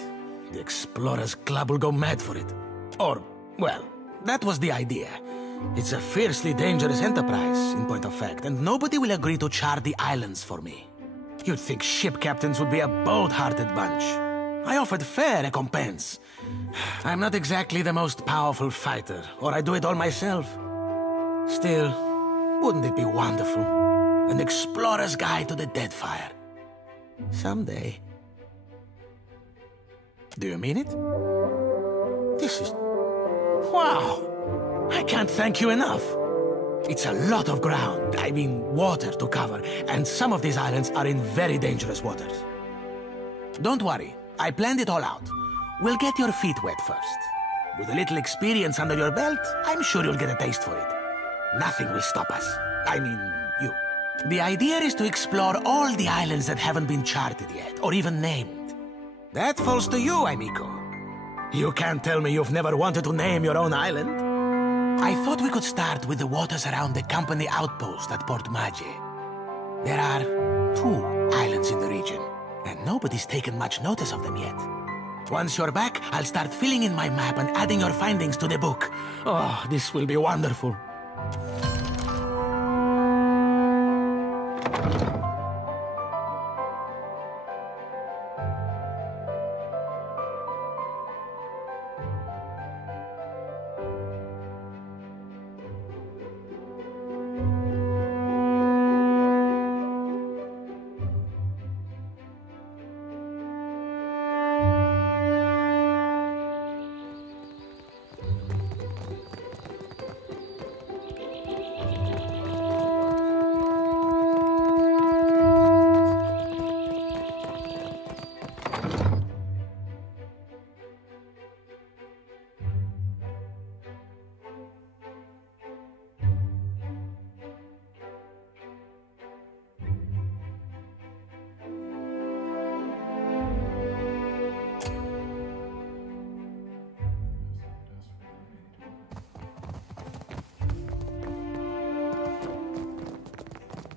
The Explorers Club will go mad for it. Or, well, that was the idea. It's a fiercely dangerous enterprise, in point of fact, and nobody will agree to chart the islands for me. You'd think ship captains would be a bold-hearted bunch. I offered fair recompense. I'm not exactly the most powerful fighter, or I do it all myself. Still, wouldn't it be wonderful? An explorer's guide to the Deadfire. Someday. Do you mean it? This is... wow! I can't thank you enough. It's a lot of ground, I mean water to cover, and some of these islands are in very dangerous waters. Don't worry, I planned it all out. We'll get your feet wet first. With a little experience under your belt, I'm sure you'll get a taste for it. Nothing will stop us. I mean, you. The idea is to explore all the islands that haven't been charted yet, or even named. That falls to you, amigo. You can't tell me you've never wanted to name your own island. I thought we could start with the waters around the company outpost at Port Maggi. There are 2 islands in the region, and nobody's taken much notice of them yet. Once you're back, I'll start filling in my map and adding your findings to the book. Oh, this will be wonderful.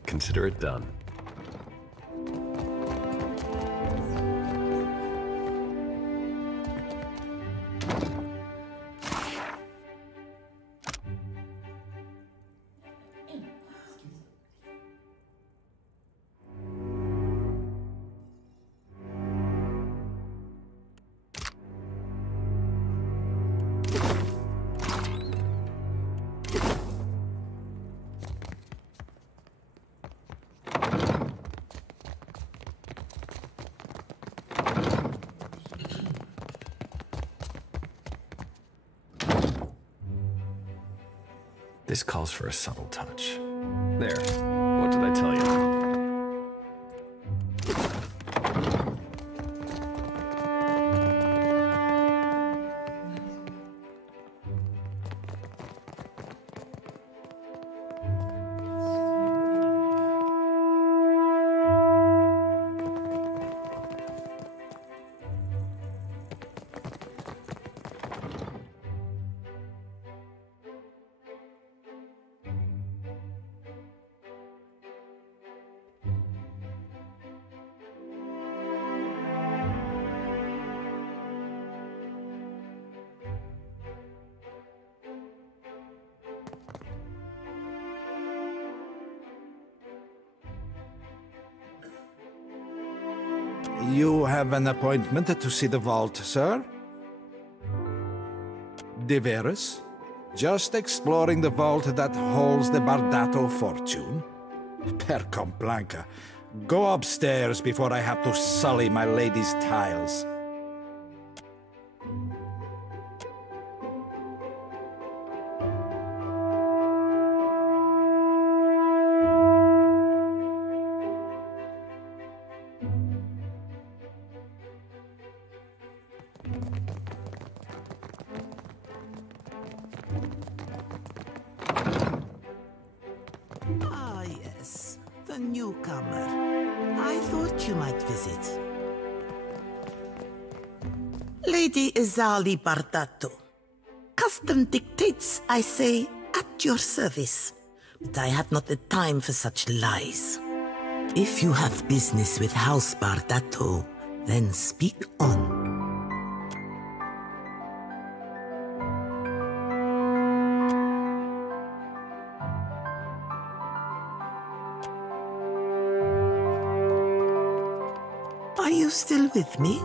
Consider it done. This calls for a subtle touch. There. What did I tell you? You have an appointment to see the vault, sir? Deveras? Just exploring the vault that holds the Bardato fortune? Per Complanca, go upstairs before I have to sully my lady's tiles. I thought you might visit. Lady Izali Bardato. Custom dictates, I say, at your service. But I have not the time for such lies. If you have business with House Bardato, then speak on. Are you still with me?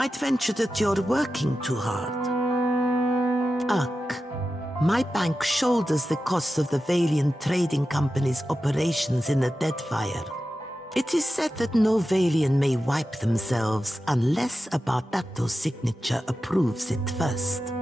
I'd venture that you're working too hard. Ugh. My bank shoulders the costs of the Valiant Trading Company's operations in the Deadfire. It is said that no Valian may wipe themselves unless a Bardato signature approves it first.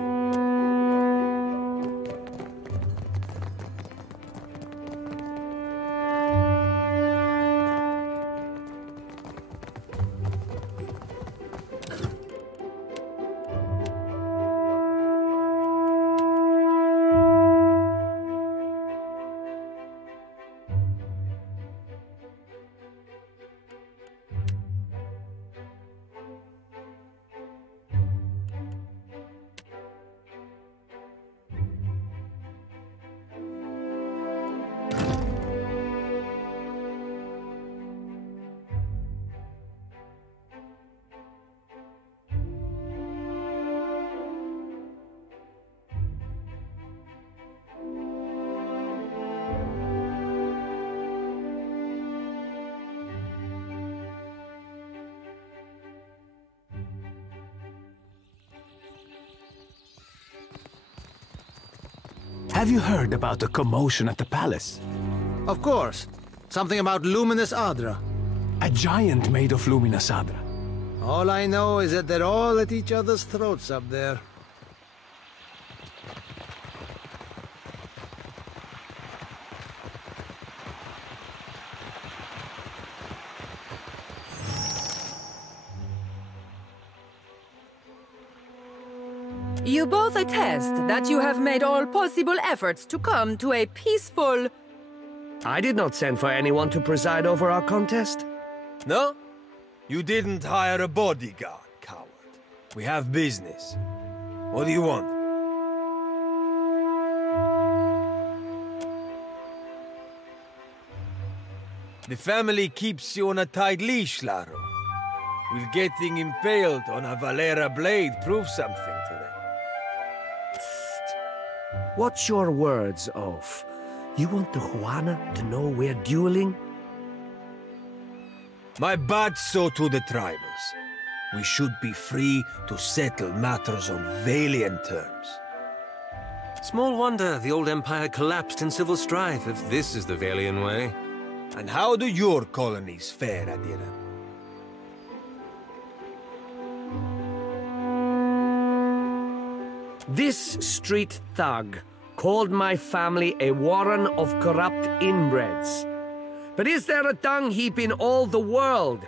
Have you heard about the commotion at the palace? Of course. Something about luminous Adra. A giant made of luminous Adra. All I know is that they're all at each other's throats up there. You both attest that you have made all possible efforts to come to a peaceful... I did not send for anyone to preside over our contest. No? You didn't hire a bodyguard, coward. We have business. What do you want? The family keeps you on a tight leash, Laro. Will getting impaled on a Valera blade prove something to them? Watch your words, Oaf. You want the Juana to know we're dueling? My bad so to the tribals. We should be free to settle matters on valiant terms. Small wonder the old empire collapsed in civil strife if this is the Valian way. And how do your colonies fare, Adira? This street thug called my family a warren of corrupt inbreds. But is there a dung heap in all the world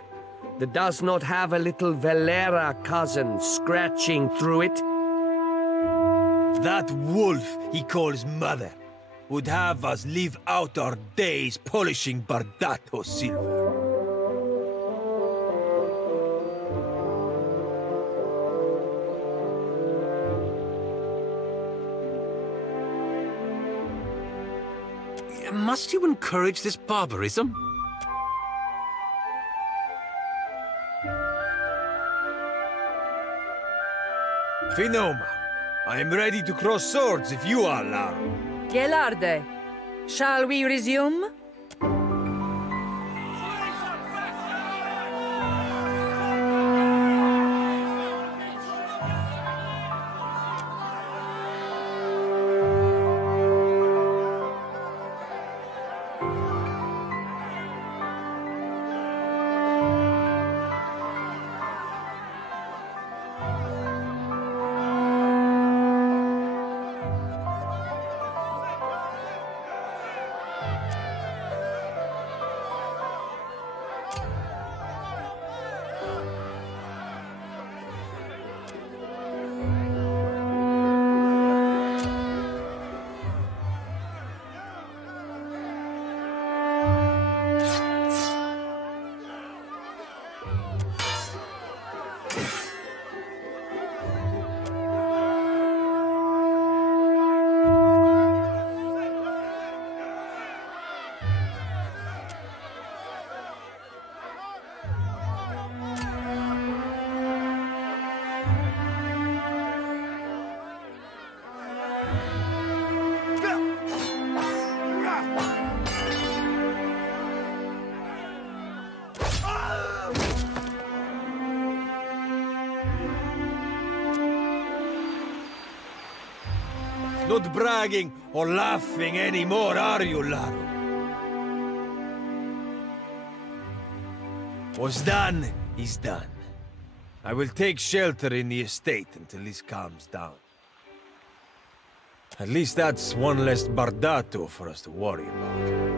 that does not have a little Valera cousin scratching through it? That wolf he calls mother would have us live out our days polishing Bardato silver. Must you encourage this barbarism? Finoma, I am ready to cross swords if you are, Laro. Gelarde, shall we resume? Not bragging or laughing anymore, are you, Laro? What's done is done. I will take shelter in the estate until this calms down. At least that's one less Bardato for us to worry about.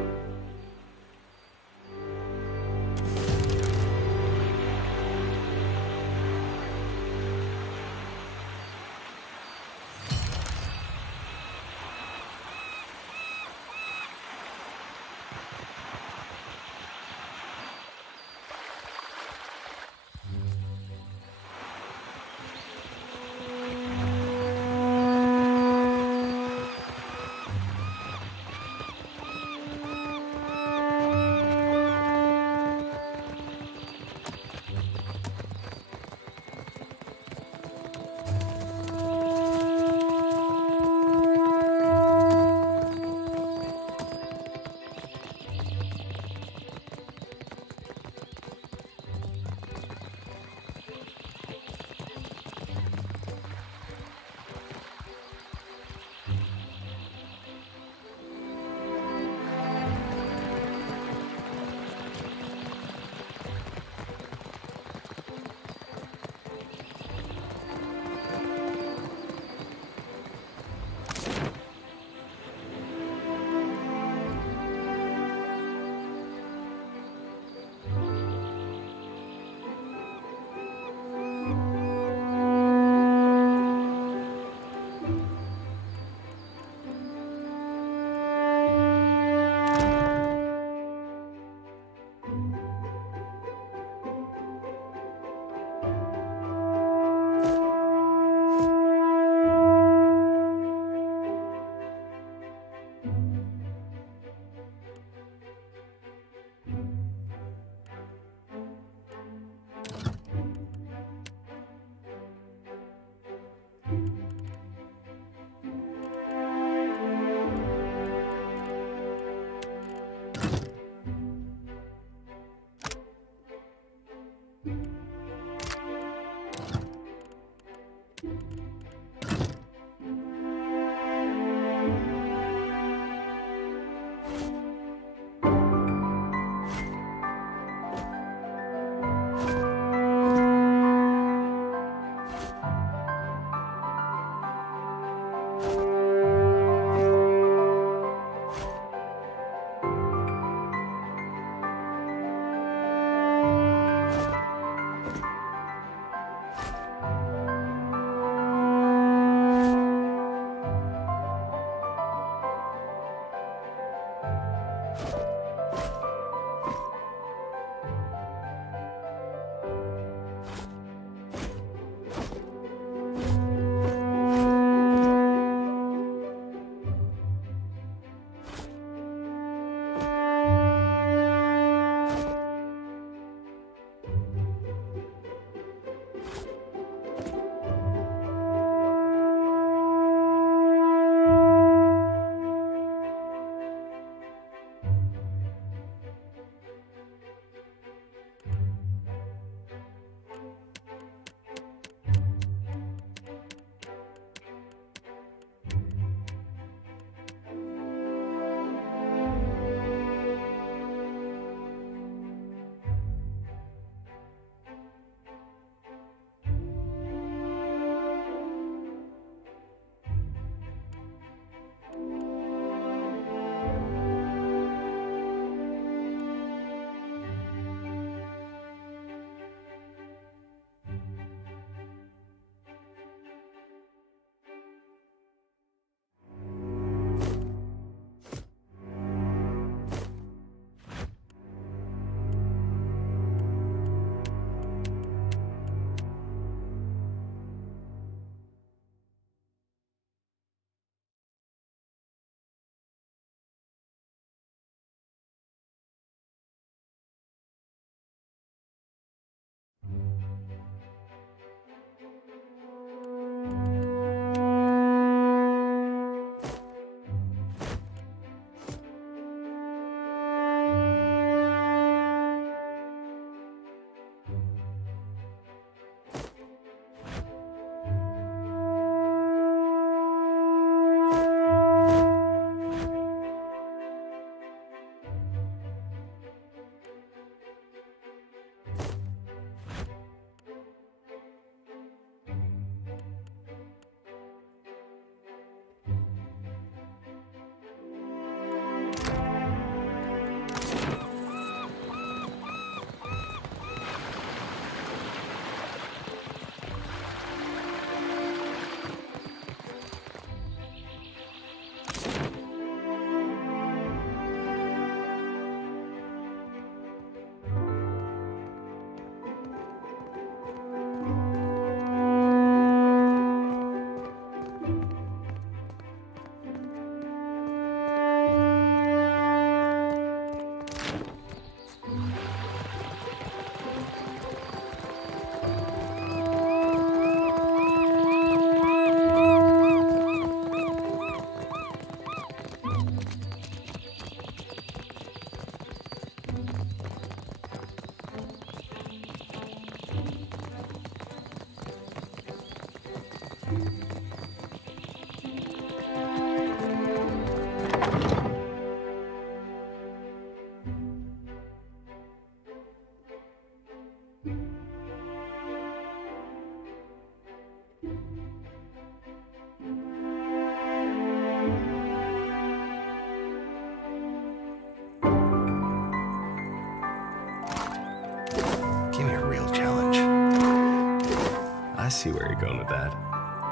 see where you're going with that.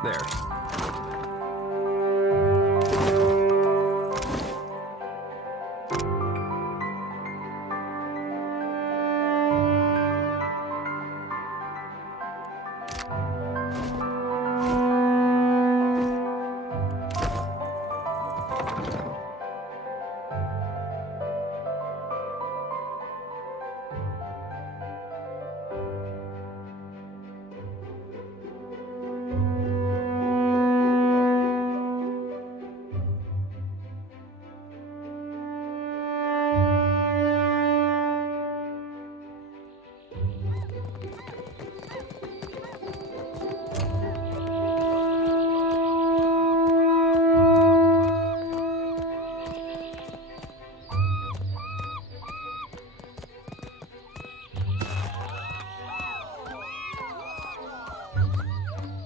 There.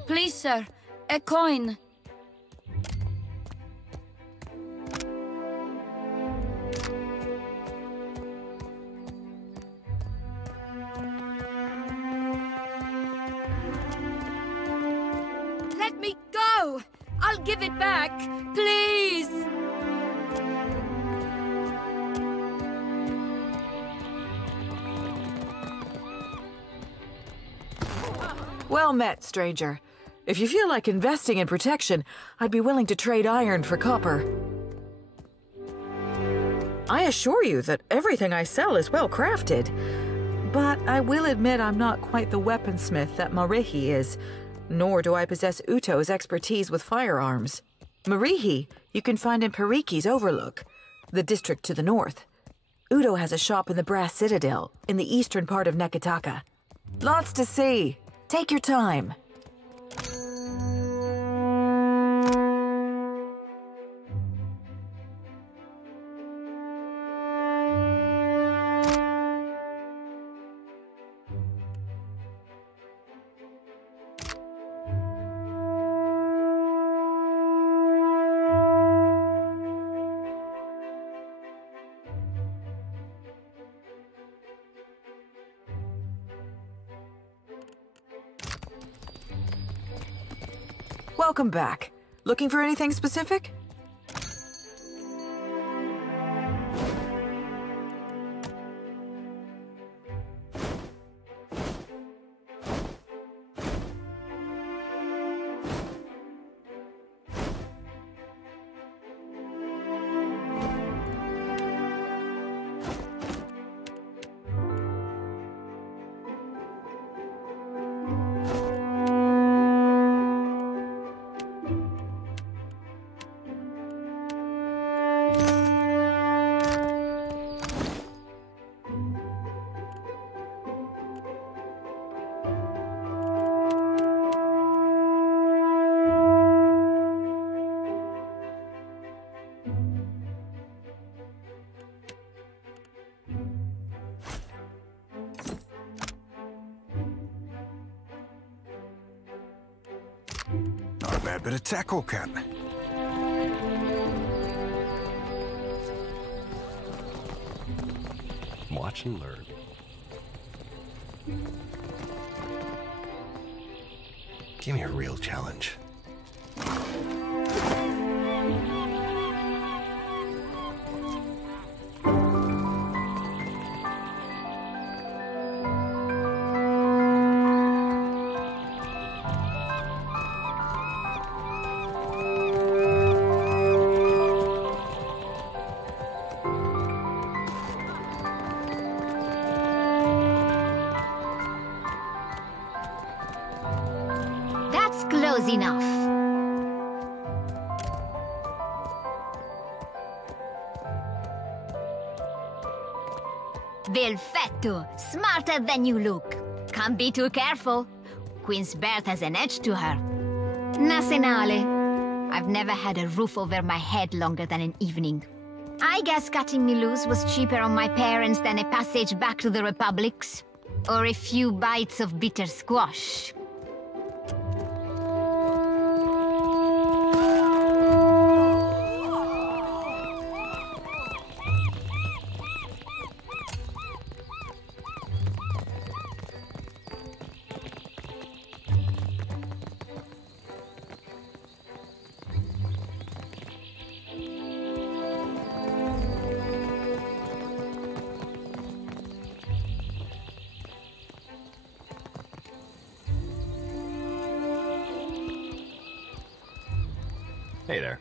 Please, sir, a coin. Let me go! I'll give it back, please! Well met, stranger. If you feel like investing in protection, I'd be willing to trade iron for copper. I assure you that everything I sell is well crafted. But I will admit I'm not quite the weaponsmith that Marihi is, nor do I possess Uto's expertise with firearms. Marihi you can find in Pariki's Overlook, the district to the north. Uto has a shop in the Brass Citadel, in the eastern part of Nekataka. Lots to see. Take your time. Welcome back. Looking for anything specific? Not a bad bit of tackle, Cat. Watch and learn. Give me a real challenge. That's close enough. Perfetto. Smarter than you look. Can't be too careful. Queen's Birth has an edge to her. Nasenale. I've never had a roof over my head longer than an evening. I guess cutting me loose was cheaper on my parents than a passage back to the Republics. Or a few bites of bitter squash. Hey there.